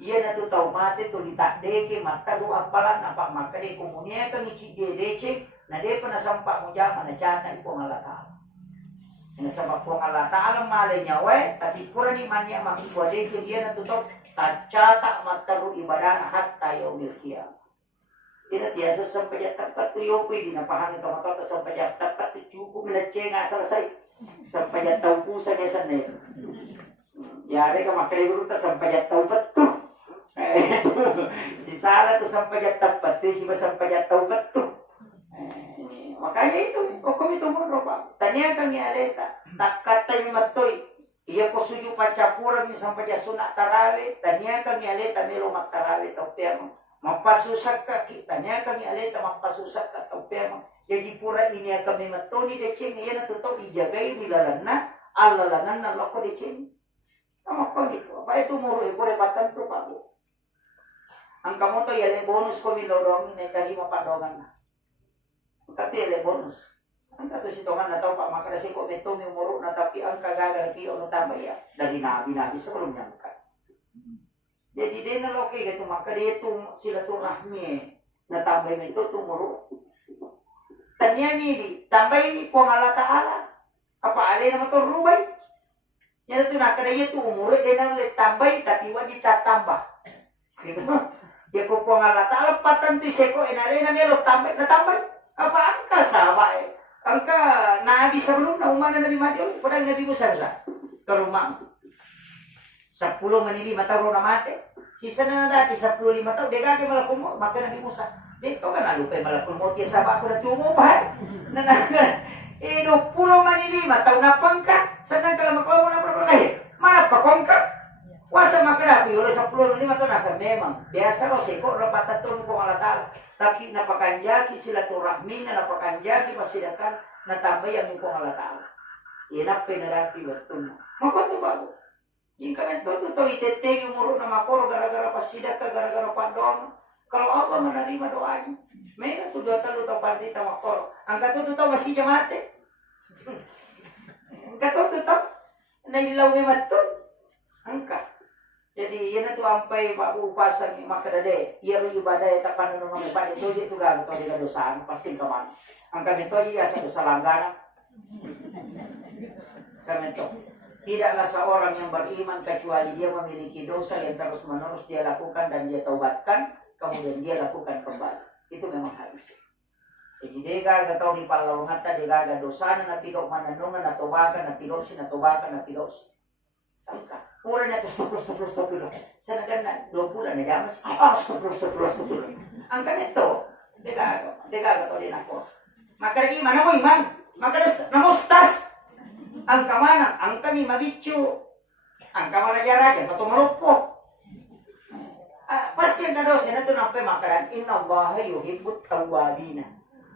Iya na tu tau mate tu ditakdeke mata lu apalan apa makade komunia kan ichi de dece na de pa nasampa mo jama na chata ipo Allah Taala. Yang sabab po Allah Taala male nyawa tapi pura ni mania makibwa deke dia na tu tau tacata mata lu ibadah hatta yaumil qiyamah. Ina tiasa sampai tepat tu yopi di napahang itu maka sampai tepat tu cukup meleceh nggak selesai sampai tahu pusat sana. Ya mereka makai dulu sampai tahu betul. Si salah tu sampai tepat tu si sampai tahu betul. Makanya itu hukum itu menurut tanya kami ada tak kata matoi. Ia ko suju pacapura ni sampai sunat tarawih tanya kami ada melo mak tarawih tau piamo. Mapasusak ka kitanya kami aleta mapasusak ka taupiama jadi pura ini kami matoni de ceng ya na tuto ijagai dilalana alalangan na loko de ceng sama ko gitu apa itu muru pura batan tu babu ang kamu to yale bonus ko milorong ni kali mapadongan na kati yale bonus ang kato si tongan na tau pak makasi ko meto mi muru na tapi ang kagagar pi ono tambah ya dari nabi sebelum nyangka. Jadi dia naloke gitu maka dia tu silaturahmi na tambay nito tumuro. Tanya ni di tambay po Allah Taala. Apa ale na to rubay. Yan tu nakada dia tu umuro dia na tambay tapi wa ditatambah. Gitu. Ya po Allah Taala patan tu seko enale na melo tambay na tambay. Apa angka sama angka nabi sebelum na umana nabi mati pada nabi Musa ke rumah. 10 menili tahun na mate. Sisa na dati 15 tahun dia gagawin malakul mo maka Nabi Musa. Dito ka na lupa malakul mo kaya sabak ko na tumupa. Eh 20 menili tahun na pangkat. Sanang kala maklaw mo na perlahi. Mana pakongkat. Wasa maka dati ulo 10 tahun nasa memang. Biasa lo seko rapatatun po Allah Ta'ala. Tapi napakanjaki silaturahmi na napakanjaki pasidakan natambay ang po Allah Ta'ala. Yan na dati betul. Maka ito bago. Jika itu itetegi umur nama kor gara-gara pasidak gara-gara pandong. Kalau Allah menerima doanya, mereka tu dua talu tau pandi tahu makor. Angkat tu tau masih jamate. Angkat tu tau nailaw memang tu angkat. Jadi ia tu ampai babu pasang maka dade. Ia ibadah tak pandu nama pada tu dia tu gagal tu dia dosa pasti kawan. Angkat itu ia dosa langgana. Kami tu. Tidaklah seorang yang beriman kecuali dia memiliki dosa yang terus-menerus dia lakukan dan dia taubatkan, kemudian dia lakukan kembali. Itu memang harus. Jadi dia gagal tahu di palau ngata dia gagal dosa na pigaw mananungan na tobakan na pigaw si na tobakan na pigaw si. Tangka. Pura na to stop. Sana ganda 2 bulan na jamas. Stop. Ang kanito, dia gagal tahu din ako. Maka iman mo iman, maka namustas. Ang kamana, ang kami mabicu, ang kamana raja, atau merupuk. Pasti ang kadosin na ito nampai makaran, inna Allah yuhibbut tawabina.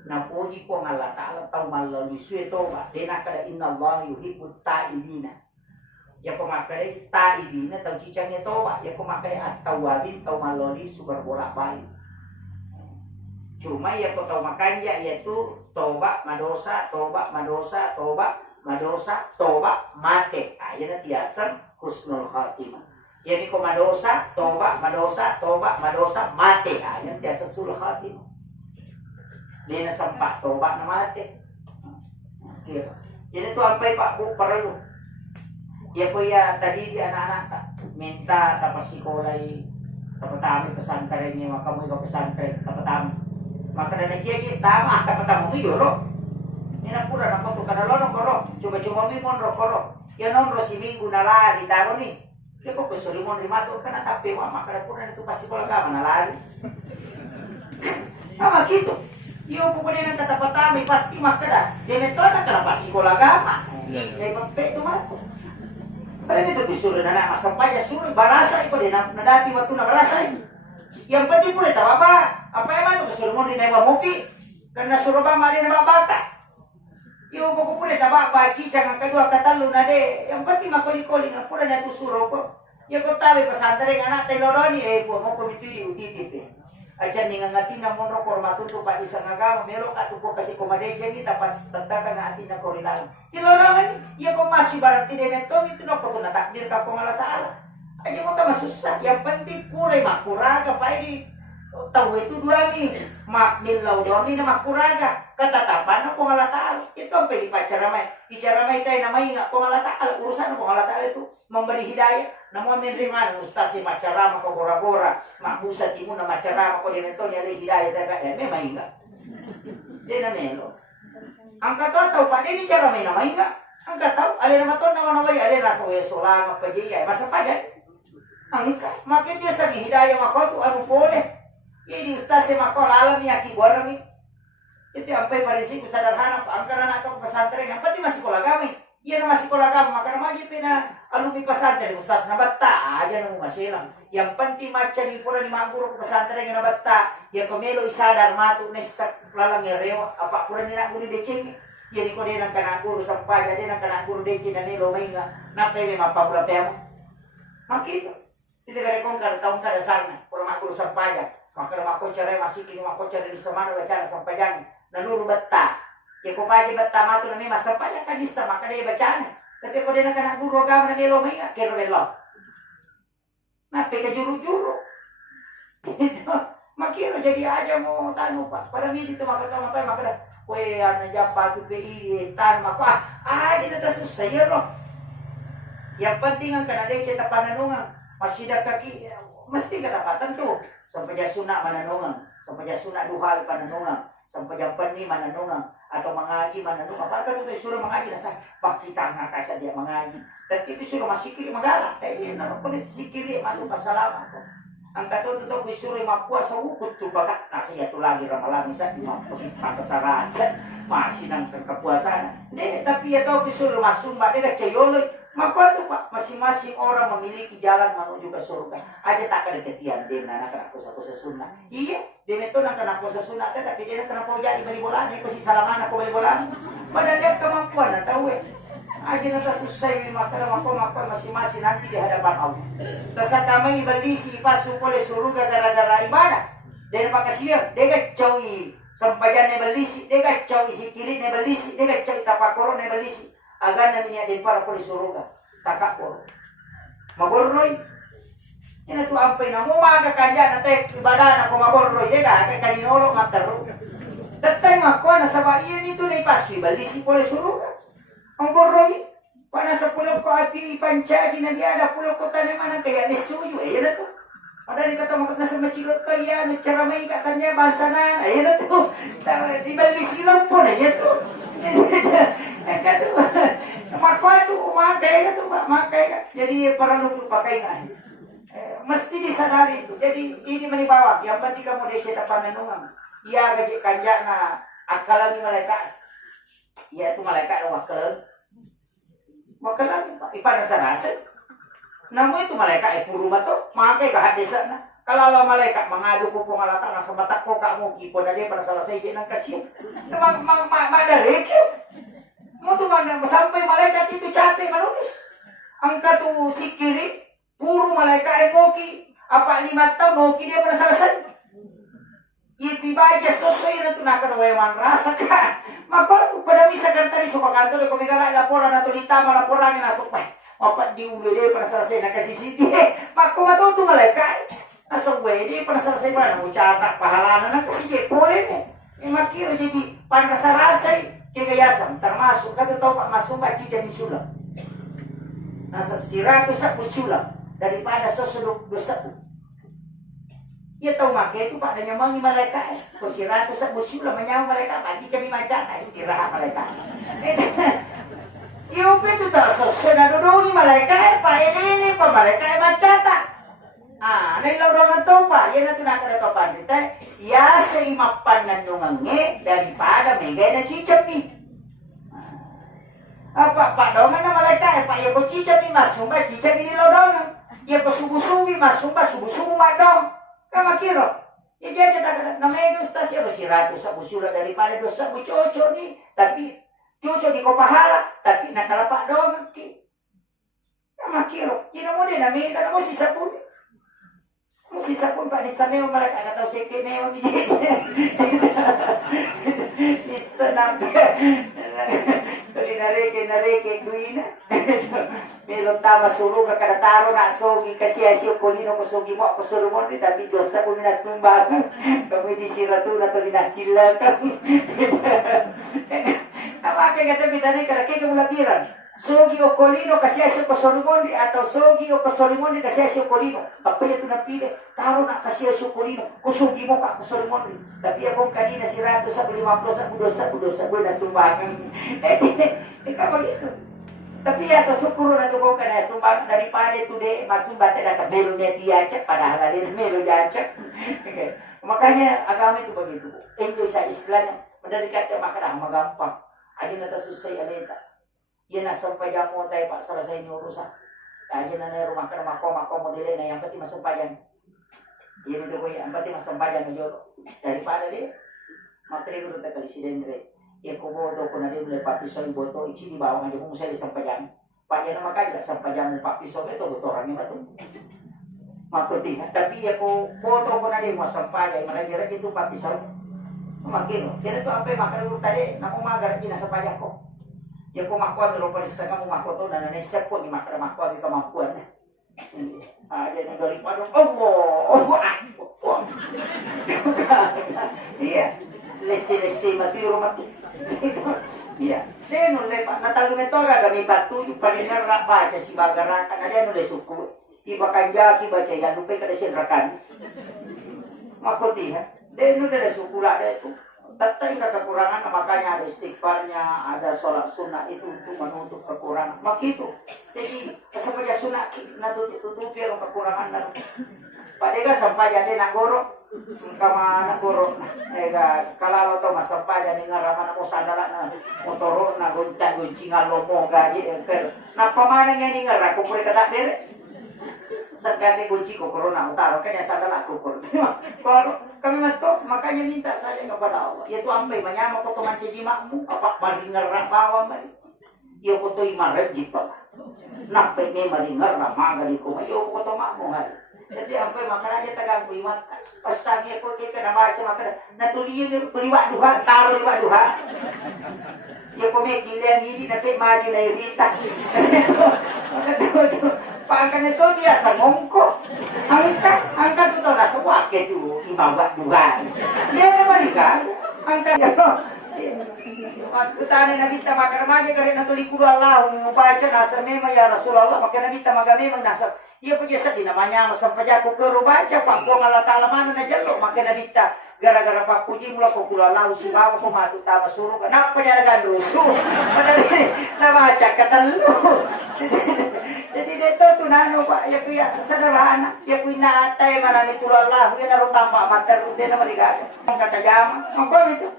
Napuji ko ng Allah Ta'ala tau malalui suito ba, dina kada inna Allah yuhibbut taibina. Ya ko makare taibina, tau cicang ito ba, ya ko makare at tawabin tau malalui subar bolak balik. Cuma ya ko tau makanya yaitu toba madosa, madosa, toba, mate. Ayan na tiyasan, husnul khatimah. Yan ko madosa, toba, mate. Ayan tiyasan sul khatimah. Di na sampa, toba na mate. Yan ito ampay pak bu perlu. Ya po ya tadi di anak-anak minta tapos sikolay tapatami pesantren niya makamu ikaw pesantren tapatami. Maka na nakiya tama tapatami mo yuro. Ina pura na ko kada lono koro coba mi mon ro koro ya non ro si minggu na lagi taro ni ke ko suri mon rimato kana tapi mama kada pura itu pasti ko laga mana lagi sama gitu yo pokoknya nang kata patami pasti makada jene to na kada pasti ko laga dai pape itu mah tapi itu disuruh na sampai ya suruh barasa iko de na dati waktu na barasa yang penting pula tahu apa emang itu suruh mon di newa mopi karena suruh ba mari na baka. Yung ko pula taba baci jangan kedua kata lu nade yang penting makoli-koli na pula na tusuro ko. Yung ko tabi pasantare anak teloroni po mo komiti di utitip. Aja ningangati na mo ro matuto pa isang agama melo ka tupo kasi komadeja ni tapas tantaka nga atin na korilang. Tilorangan yung ko masih barang ti demento itu no ko na takdir ka ko ngala taala. Aja mo ta masusah. Yang penting puray makuraga pa ini. Tahu itu dua nih. Maknilaw doon ni na makuraga. Katatapan ng pangalataal. Ito ang pwede pacaramay. Icaramay tayo na may nga pangalataal. Urusan ng pangalataal itu. Memberi hidayah. Namun menerima ng ustasi macarama ko gora-gora. Makbusat mo na macarama ko din ito. Nyari hidayah tayo. May nga. Di na melo. Ang kataw pa. Di caramay na may nga. Ang kataw. Alin naman ito naway. Alin nasa weso lang. Magpagiyay. Masa pa dyan. Ang makit niya sa hidayah mako. Ano po ulit. Ini ustaz mako alam ya ki gorang itu sampai parisi ku sadarhana angkana na to pesantren yang penting masih sekolah kami iya na masih sekolah kami maka maji pina alumni pesantren ustaz na batta aja nang masilang yang penting maca ni pura ni maguru ku pesantren na batta ya komelo isadar matu nes lalang rewa apa pura ni nak guru decing ya ni ko dinang kana guru sampai jadi nang kana guru decing na ni lo mainga na peme mapapula pemo makito itu kare kong kada taong kada sana pura maguru sampai maka mako cari masih kini mako cari di semana baca sampai jangan nanuru betta ya ko paje betta matu nami sampai kan bisa maka dia bacanya tapi ko dia nak guru agama na melo mai kero melo nah pe juru-juru itu makiro jadi aja mau tanu pak pada midi itu maka we ana japa tu pe tan maka aja kita susah ya roh yang penting kan ada cerita pananungan masih ada kaki mesti kedapatan tuh sampai jasuna mananungan sampai jasuna duhal pananungan sampai jampani mananungan atau mengaji mananungan apa tuh suruh mengaji nasa pak kita ngakasa dia mengaji tapi itu suruh masih kiri magala kayak nama pun sikiri matu pasalaman kok angkat tuh suruh mapuasa ukut tuh bakat nasi ya tuh lagi ramalan sa mapuasa pasarasa masih nang kepuasan deh tapi ya tuh suruh masuk mbak dia cayoloi maka itu pak, masing-masing orang memiliki jalan menuju ke surga. Aja tak ada ketian dia nak kena kuasa sunnah. Iya, dia itu nak kena kuasa sunnah, tapi dia nak kena jadi beli bola ni, kasi salaman aku beli bola. Padahal dia kemampuan, nak tahu aja nak susah maka masing-masing nanti di hadapan Allah. Tasat kami berlisi pasu boleh surga gara-gara ibadah. Dia pakai siap, dia kacau sampajan ni berlisi, dia kacau isi kiri ni berlisi, dia kacau tapakoron ni berlisi. Agar namanya din para polis suruga takapor maborroy ina tu ampay na mo makakanya natay ibadah na ko maborroy dega kay kaninolo mataro tatay mako na sa bayan ito na ipaswi balisi polis suruga ang borroy pana sa pulok ko ati ipanchagi na diada pulok ko taniman kaya nisuyo ayan na to ada di kata makat nasa machigot kaya nagcharamay ka kanya bansanan ayan na to di balisi lang po na yan to makai jadi perlu pakai kan mesti disadari itu jadi ini menibawa yang penting kamu desa pananungan iya gaji kanjak na akalan malaikat iya itu malaikat wakalan ipan sarasa namun itu malaikat puru mato makai ka desa na kalau malaikat mengadu ko pangalata na sa batak ko kamu kipon na dia pada selesai dia nang kasih madarek mo tu sampai malaikat itu capek menulis angka tu si kiri puru malaikat moki apa 5 tahun moki dia pada selesai itu baca sesuai na tu nak kenawaman rasa ka maka pada bisa kan tadi suka kantor ko migala laporan atau ditama laporan na supaya apa diulo dia pada selesai na kasih siti maka mato tu malaikat asal dia pada selesai mana mencatat pahala na kasih boleh ni makiro jadi panrasa rasai kegayasam termasuk kata tahu Pak masuk Pak Kijani Sulam nasa 110 sulam daripada sosodok dosa ia tahu makai itu Pak dan nyamangi malaikat ko 110 sulam menyamang malaikat Pak Kijani macam istirahat malaikat ia itu tak sosodok dodoni malaikat Pak ini Pak malaikat macam nailaw daw to pa, yan na tinakada to pa dito. Ya sa imapan na nungangi daripada may gaya na chichapi. Apa daw man na malaka, pa ya ko chichapi masumba, chichapi nilaw daw na. Ya ko subusubi masumba, subusubu madong. Kamakiro. Ya jadi tak na may gusta siya si rato sa busula daripada dosa bucoco ni, tapi cuco di ko pahala, tapi nakalapak daw ki. Kamakiro. Kino mo din na may kana mo si sapun. Sisa pun Pak Nisa memang malaikat atau sekte memang bisa nampak Nareke duina. Melo tama suru ka kada taro na sogi kasi asio kolino ko sogi mo ko suru mo tapi dosa ko minasumba. Kami di siratu na to dinasila ka. Apa kata kita ni kada ke mulapiran. Sogi o kolino kasi asio ko suru mo atau sogi o ko suru mo kasi asio kolino. Apa itu napile taro na kasi asio kolino ko sogi mo ka ko suru mo. Tapi ako kanina siratu sa 50 sa dosa ko na sumbangan. Ikaw begitu. Tapi ya syukur na tuko kana sumbang daripada itu deh masumbat na sa melo niya tiyacha padahal alin melo jacha. Makanya agama itu begitu. Enjoy sa istilahnya mendekat makanan magampang. Aja na tasusay alita. Yan na sampayan mo tayo pa selesai ni urusan. Aja na rumah kana mako modele na yang penting masumpayan. Yan itu ko yang penting masumpayan mo daripada dia materi udah kali sidendre. Ya ko boto ko na rin le papiso boto ichi di bawah aja kung saya sampayan. Pak ya nama kaja sampayan mo papiso itu boto orang ni batu. Makuti tapi ya ko boto ko na rin masampayan maranya itu papiso. Makin kira tu apa makan dulu tadi namu magar ina sampayan ko. Ya ko makuan lo palis sa kamu makoto na nanesep ko ni makan makuan di kemampuan. Ada negara padong Allah. Iya. Lesi mati. Iya. Deno le natal metora kami batu palingar rak baca si bagarakan ada no le suku. Iba kanjaki baca ya lupa kada sinrakan. Makoti ha. Deno le suku la itu. Tatai kekurangan makanya ada istighfarnya, ada sholat sunnah itu untuk menutup kekurangan. Begitu. Jadi sebagai sunnah tutupi yang kekurangan lalu. Padahal sampai jadi nagoro, kama nagoro. Kalau to sampai jadi ngaraman mo sandala na motoro na guncingan lomo gaji. Nah pamana ngani ngara ko pure kada beres. Sakate kunci ko corona utara kanya sandala kukur. Baru kami mato makanya minta saja kepada Allah. Yaitu ampai manyama ko to manjimakmu apa maringar bawa mari. Yo ko to imarep jipa. Nape me maringar maga di ko yo ko to makmo ngai. Jadi ampai makanya aja tagang kuimat. Pasangnya ko ke kana baca makana natuliyo kuliwa duha taro liwa duha. Yo ko me kilian ini nape maju na irita. Pangkan itu dia semongko, angkat itu nasi wakil itu ibabat dua. Dia memang ikan, angkat itu. Kita nabi kita makan aja karena tulis kudu Allah membaca nasar memang ya Rasulullah maka nabi kita makan memang nasar. Ia punya sedih namanya sampai aku ke baca Pak Gua Allah Taala mana najalo maka nabi kita gara-gara Pak Puji mula kok kudu Allah subawa kok matu tawa suruh kenapa dia ada rusuh. Nama baca kata lu. Jadi itu tuh nano Pak ya kuya sederhana ya kuya natai malah itu Allah ya naruh tambah mater dia nama digaya kata jama maka itu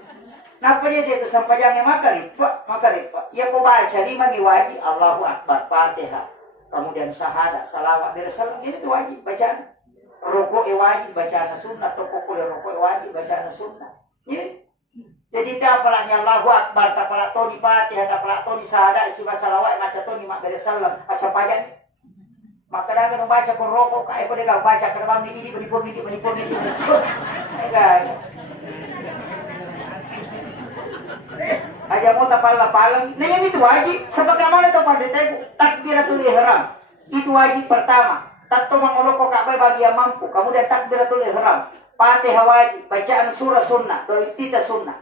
napa dia itu sampai jangan makarip ya kau baca 5 wajib Allahu Akbar Fatihah kemudian syahadat salawat dari salam ini tuh wajib bacaan rukuk wajib bacaan sunnah toko kuliah rukuk wajib bacaan sunnah ini jadi tapalaknya Allahu Akbar tapalak toni Fatihah tapalak toni syahadat isi salawat maca toni mak dari salam asa pajan maka dah kena baca kon rokok kai pada kau baca kena bang ini menipur enggak aja mau tapal-palang nah yang itu wajib sebagaimana itu pandai takbiratul ihram itu wajib pertama tato mangoloko Ka'bah bagi yang mampu kemudian takbiratul ihram Fatihah wajib bacaan surah sunnah doa iftitah sunnah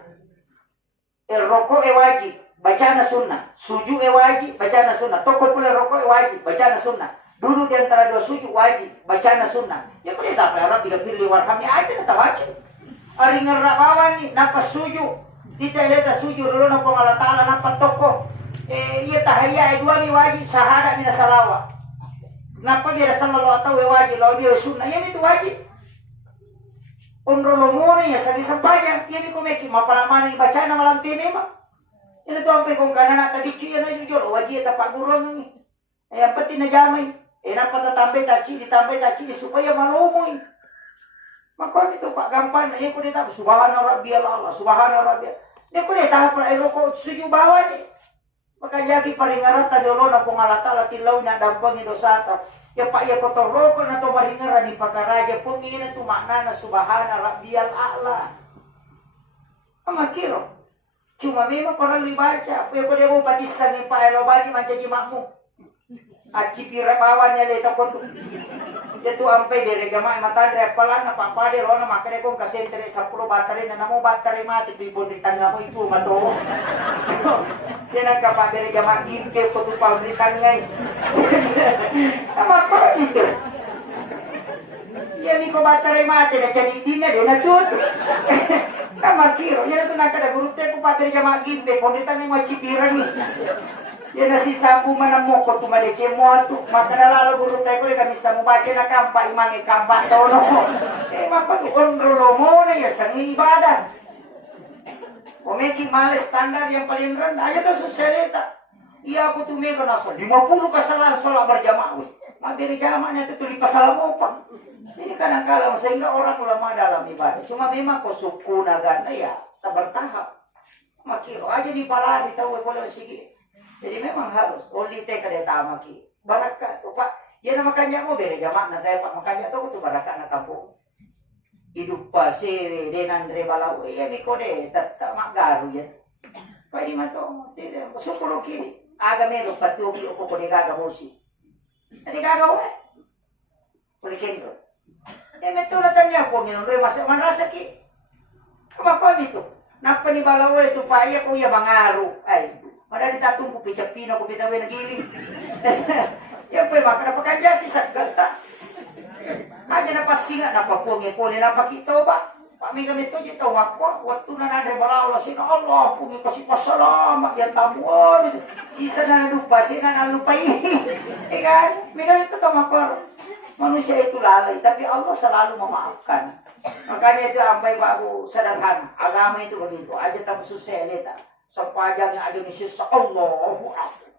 rokok wajib bacaan sunnah sujud wajib bacaan sunnah toko pula rokok wajib bacaan sunnah dulu di antara dua sujud wajib bacaan sunnah ya boleh tak pelihara tiga firli warhamni aja tak wajib ari ngerak bawa nih napas sujud kita lihat sujud dulu na Allah Taala napas toko iya tahiyya dua ni wajib syahadat mina salawat napa dia sallallahu alaihi wajib lawan dia sunnah ya itu wajib unrolomone ya sagi sampaya ini komeki mapalamana ni baca na malam tini mah ini tuh sampai kong kanan tadi cuy na jujur wajib tapak gurung ni yang penting na jamai napa tambah taci ditambah taci supaya malumui maka itu Pak gampang ya kudu tak subhana rabbiyal Allah subhana rabbiyal ya kudu tahap la roko sujud bawah ni maka jadi paringaran tadi Allah na pongalata tilaw na dampang dosa ta ya Pak ya kotor roko na to paringaran ni pakaraja pun ini tu makna na subhana rabbiyal a'la amakiro Cuma memang perlu dibaca. Apa dia mau batisan ni Pak Elobani macam jimakmu. Aci pira bawannya le takon. Dia tu ampai dari jamaah mata dari apalan apa apa dia rona makanya kong kasih dari 10 baterai na namo baterai mati tu ibu di tangga mo itu mato. Dia nak kapak dari jamaah ingke ko tu pamritan ngai. Apa ko itu? Iya ni ko baterai mati na jadi dinya dia na tut. Kamar kiro, ya tu nak ada guru teh ko baterai jamaah ingke pamritan ni mo cipira ni. Ya nasi sabu mana mo ko tu madece mo tu maka lalo guru tay ko kami samu baca na kampa imangi kampa tono maka tu ondro mo na ya sangi ibadah omeki males standar yang paling rendah aja tu suseleta iya aku tu mega naso 50 kesalahan sholat berjamaah we mabiri jamaahnya tu di pasal mopan ini kadang-kadang sehingga orang ulama dalam ibadah cuma memang ko suku nagana ya tak bertahap makiro aja di pala di tahu boleh sigi. Jadi memang harus oli teh kada tama ki. Baraka tu Pak. Ya na makanya mo bere jamaah na tayo Pak makanya tu baraka na kampung. Hidup pasir denan re balau ya mikode tetap magaru ya. Pwede man to tidak sukuro kini. Aga mero patugi o ko ni gaga mosi. Ani gaga wa. Puli kendo. Meto na tanya ko ngino re mas manrasa ki. Kama ko mito. Napa ni balau itu Pak ya ko ya mangaru. Ay. Padahal ditatung ko picap pino ko bitaw na giling. Yan po maka napakanya kisag galta. Aja napasinga napapungi po ni napakita ba. Kami kami to jito wako waktu na nadre balaw sino Allah pungi ko si pasalamat yan tamuan. Isa na nalupa sina nalupay. Kan? May kami to makor. Manusia itu lalai tapi Allah selalu memaafkan. Makanya itu ampai baru sederhana. Agama itu begitu. Aja tamu suseleta. Sepanjangnya ada Yesus Allahu Akbar.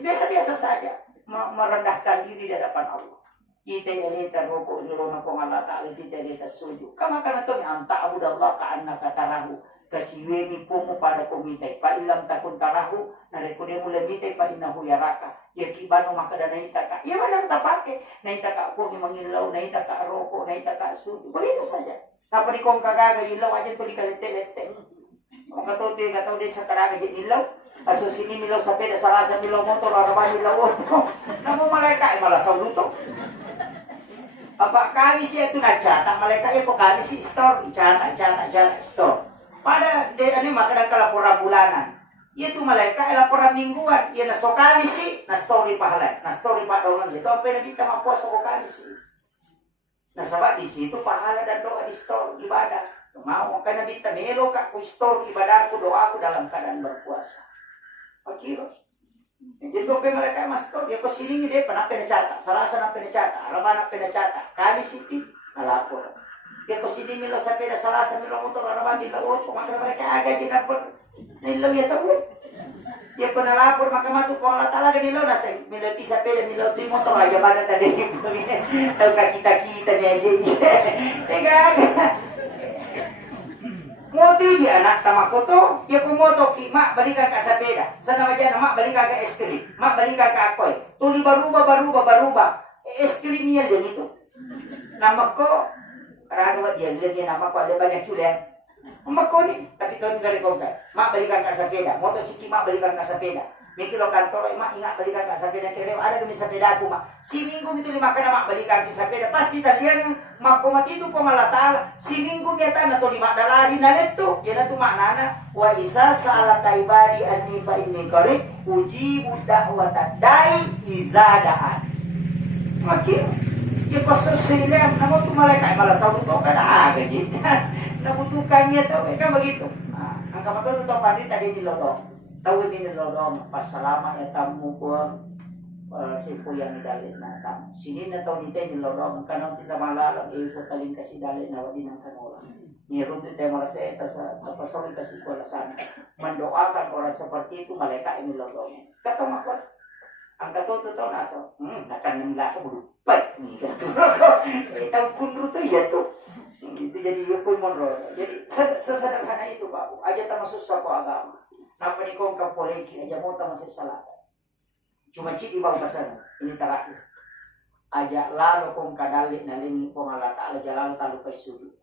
Biasa-biasa saja merendahkan diri di hadapan Allah. Kita ini terrukuk nuruna kong Allah Ta'ala kita ini tersujud. Kama kana to anta abudallah ka annaka tarahu. Kasiweni po mo pada kumitay. Pa ilam takun tarahu. Narekune mo lamitay pa inahu yaraka. Yakibano makada naita ka. Iya mana kita pakai. Naita ka po ni mangilaw. Naita ka roko. Naita ka sujud. Begitu saja. Apa ni kong kagaga ilaw aja tuh dikalete-lete. Kung katao di sa karaga di ilaw, aso sini milaw sa peda, salasa milaw motor, araban milaw oto. Namu malaikat, malasaw luto. Apa kami siya ito nagcata, malaikat po kami si store, cata, store. Pada de ani makanan kalaporan bulanan. Itu malaikat laporan mingguan. Iya na so kami si na story pahala, na story pa daw ito ang pinagita mapuasa ko kami si. Nasaba di situ pahala dan doa di store ibadah. Mau karena kita melo kak kustor ibadahku doaku dalam keadaan berpuasa. Pakiro. Jadi kau mereka mastor ya kesini dia pernah pencatat, salah sana pencatat, aramana pencatat. Kami siti nalapor. Dia kesini milo sampai ada salah sana milo motor aramana di laut, maka mereka agak dinapor. Nilo ya tahu. Dia pernah lapor maka matu ko Allah Taala ganilo na sa milo ti sa pele milo ti motor aja bana tadi. Tahu kita ni aja. Tega. Moto di anak tamakoto, ya kumoto ki mak balikan ka sepeda. Sana majan mak balikan ka es krim, mak balikan ka akoy. Tuli baruba. Es krim niya din itu. Nama ko karagawa dia nama ko ada banyak culian. Nama ko ni, tapi tuan gari ko ka. Mak balikan ka sepeda, moto siki mak balikan ka sepeda. Mikilo kantor mak ingat balikan ka sepeda kere ada kami sepeda aku mak. Si minggu itu lima kana mak balikan ka sepeda pasti talian mak ko mati itu pemalatala. Si minggu niya ta na to lima dalari na neto. Yan na to maknana wa isa sa alaka ibadi anni fa inni qarib ujibu da'watad da'i izadaan. Makin ya kosong sila namo to malaikat malah sabu to kada aga gitu. Nabutukannya to kan begitu. Ang kamato to pandit tadi di lodong. Tahu ini lodong pas selama ya tamu ko sipo yang dalin na tamu. Sini na tahu nite di lodong kanang kita malalang ko taling kasi dalin na wadi ng kanola. Ni ruto tayo malasa eta sa kapasol kasi ko sana. Mendoakan orang seperti itu malaikat ini lodong. Kata makot ang katoto naso. Akan nilasa berupay ni kasuro ko. Itang kunro to ya to. Gitu jadi pun monro. Jadi sesederhana itu Pak. Aja ta masusah ko agama. Napa ni kong kapoleki aja mo ta masasalat. Cuma cik ibang pasal ini terakhir. Aja lalu kong kadalik na lingi kong Allah Ta'ala jalan talu kay sudut.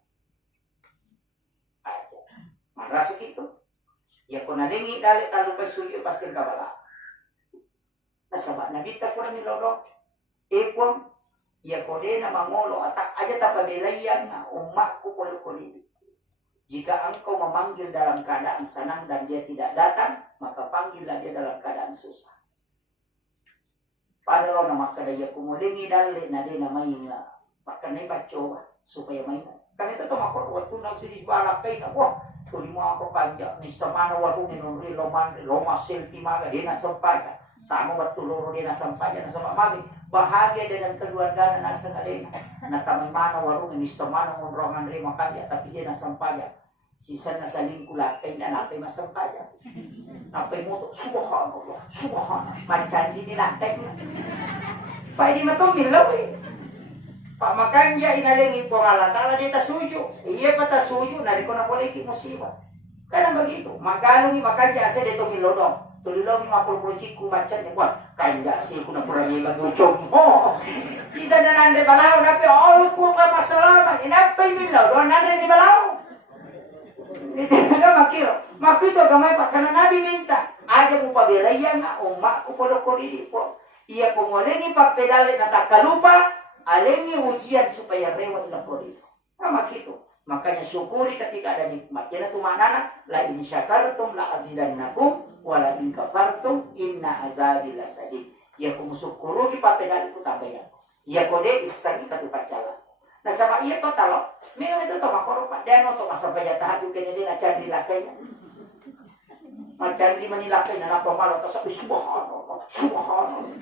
Aja. Marasuk itu. Ya kung nalingi dali talo pa suyo pasti kabala. Nasaba na kita ko na nilodok. Ipon, ya kode na mangolo atak aja tapabilayan na umak ko kulukuli. Jika engkau memanggil dalam keadaan senang dan dia tidak datang, maka panggillah dia dalam keadaan susah. Padahal nama kadaya kumulingi dali na din na may pakanay bacoba supaya may kami to makor waktu nang sinis balak kay na wah tuli mo ako kanya ni samana waru ni nunri loma selti maga dia na sampaja tamo batuluro dia na sampaja na sama magi bahagia dengan keluarga na nasa ngalena na tamay mana waru ni samana ngrongan ri makanya tapi dia na sampaja sisa na saling kulakay na napay masampaja napay mo to subhanallah macam ini lantai pwede mo to milaw pamakan dia inalingi po Allah Ta'ala dia tasuyo. Iya pa tasuyo, nariko na pala musibah. Kaya begitu. Magalungi makan dia asa dito milodong. Tulilong yung mapulpulchik kumacan niya. Wah, kaya siya ko na purang ilang ucong mo. Sisa na nande balao napi, all po ka masalamat. Inapay nilodong, nande ni balao. Hindi na makiro. Makito gamay pa, kana nabi minta. Aja mo pabilayan nga, umak ko polo ko didi po. Iya kumulingi papedali na takalupa. Alengi ujian supaya rewat lapor itu. Sama gitu. Makanya syukuri ketika ada nikmat. Jadi itu maknanya la in syakartum la azidannakum wa la in kafartum inna azabi lasadid. Ya kumusyukuru di papedali ku tambayan. Ya kode isani katu pacala. Nah sama iya total. Memang itu toma koropa. Dan untuk masa pajatah itu kene dia cari lakainya. Macam di manilakai na napamalo ta sabi subhanallah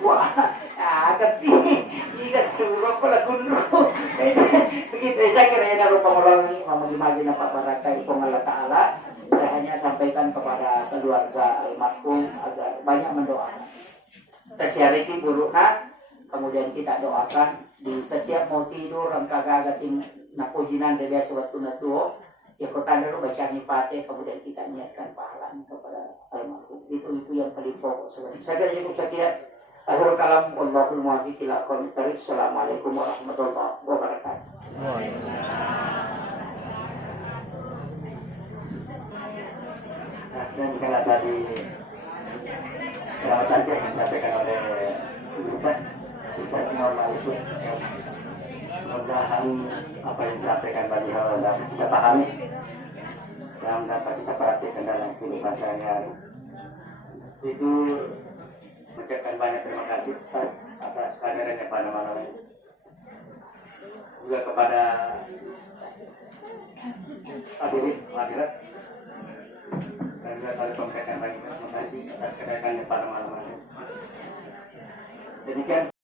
wah agak ini surah pala kuno begitu saya kira na rupa morongi mamagi na pabarakay kung Allah Ta'ala saya hanya sampaikan kepada keluarga almarhum agar banyak mendoakan tersiariti burukna kemudian kita doakan di setiap mau tidur angka gagatin napujinan dari suatu natuo ya kota dulu baca nipate kemudian kita niatkan pahala kepada almarhum itu yang paling pokok sebenarnya. Saya kira cukup sekian. Akhirul kalam wallahul muwaffiq ila aqwamit thoriq. Assalamualaikum warahmatullahi wabarakatuh. Nah, dan kalau tadi terima kasih yang disampaikan oleh kita normal itu. Mudah-mudahan apa yang disampaikan tadi dalam kita pahami dan dapat kita praktikkan dalam kehidupan sehari-hari. Itu mengucapkan banyak terima kasih atas kehadirannya pada malam ini. Juga kepada hadirat dan juga kali mengucapkan banyak terima kasih atas kehadirannya pada malam ini. Demikian.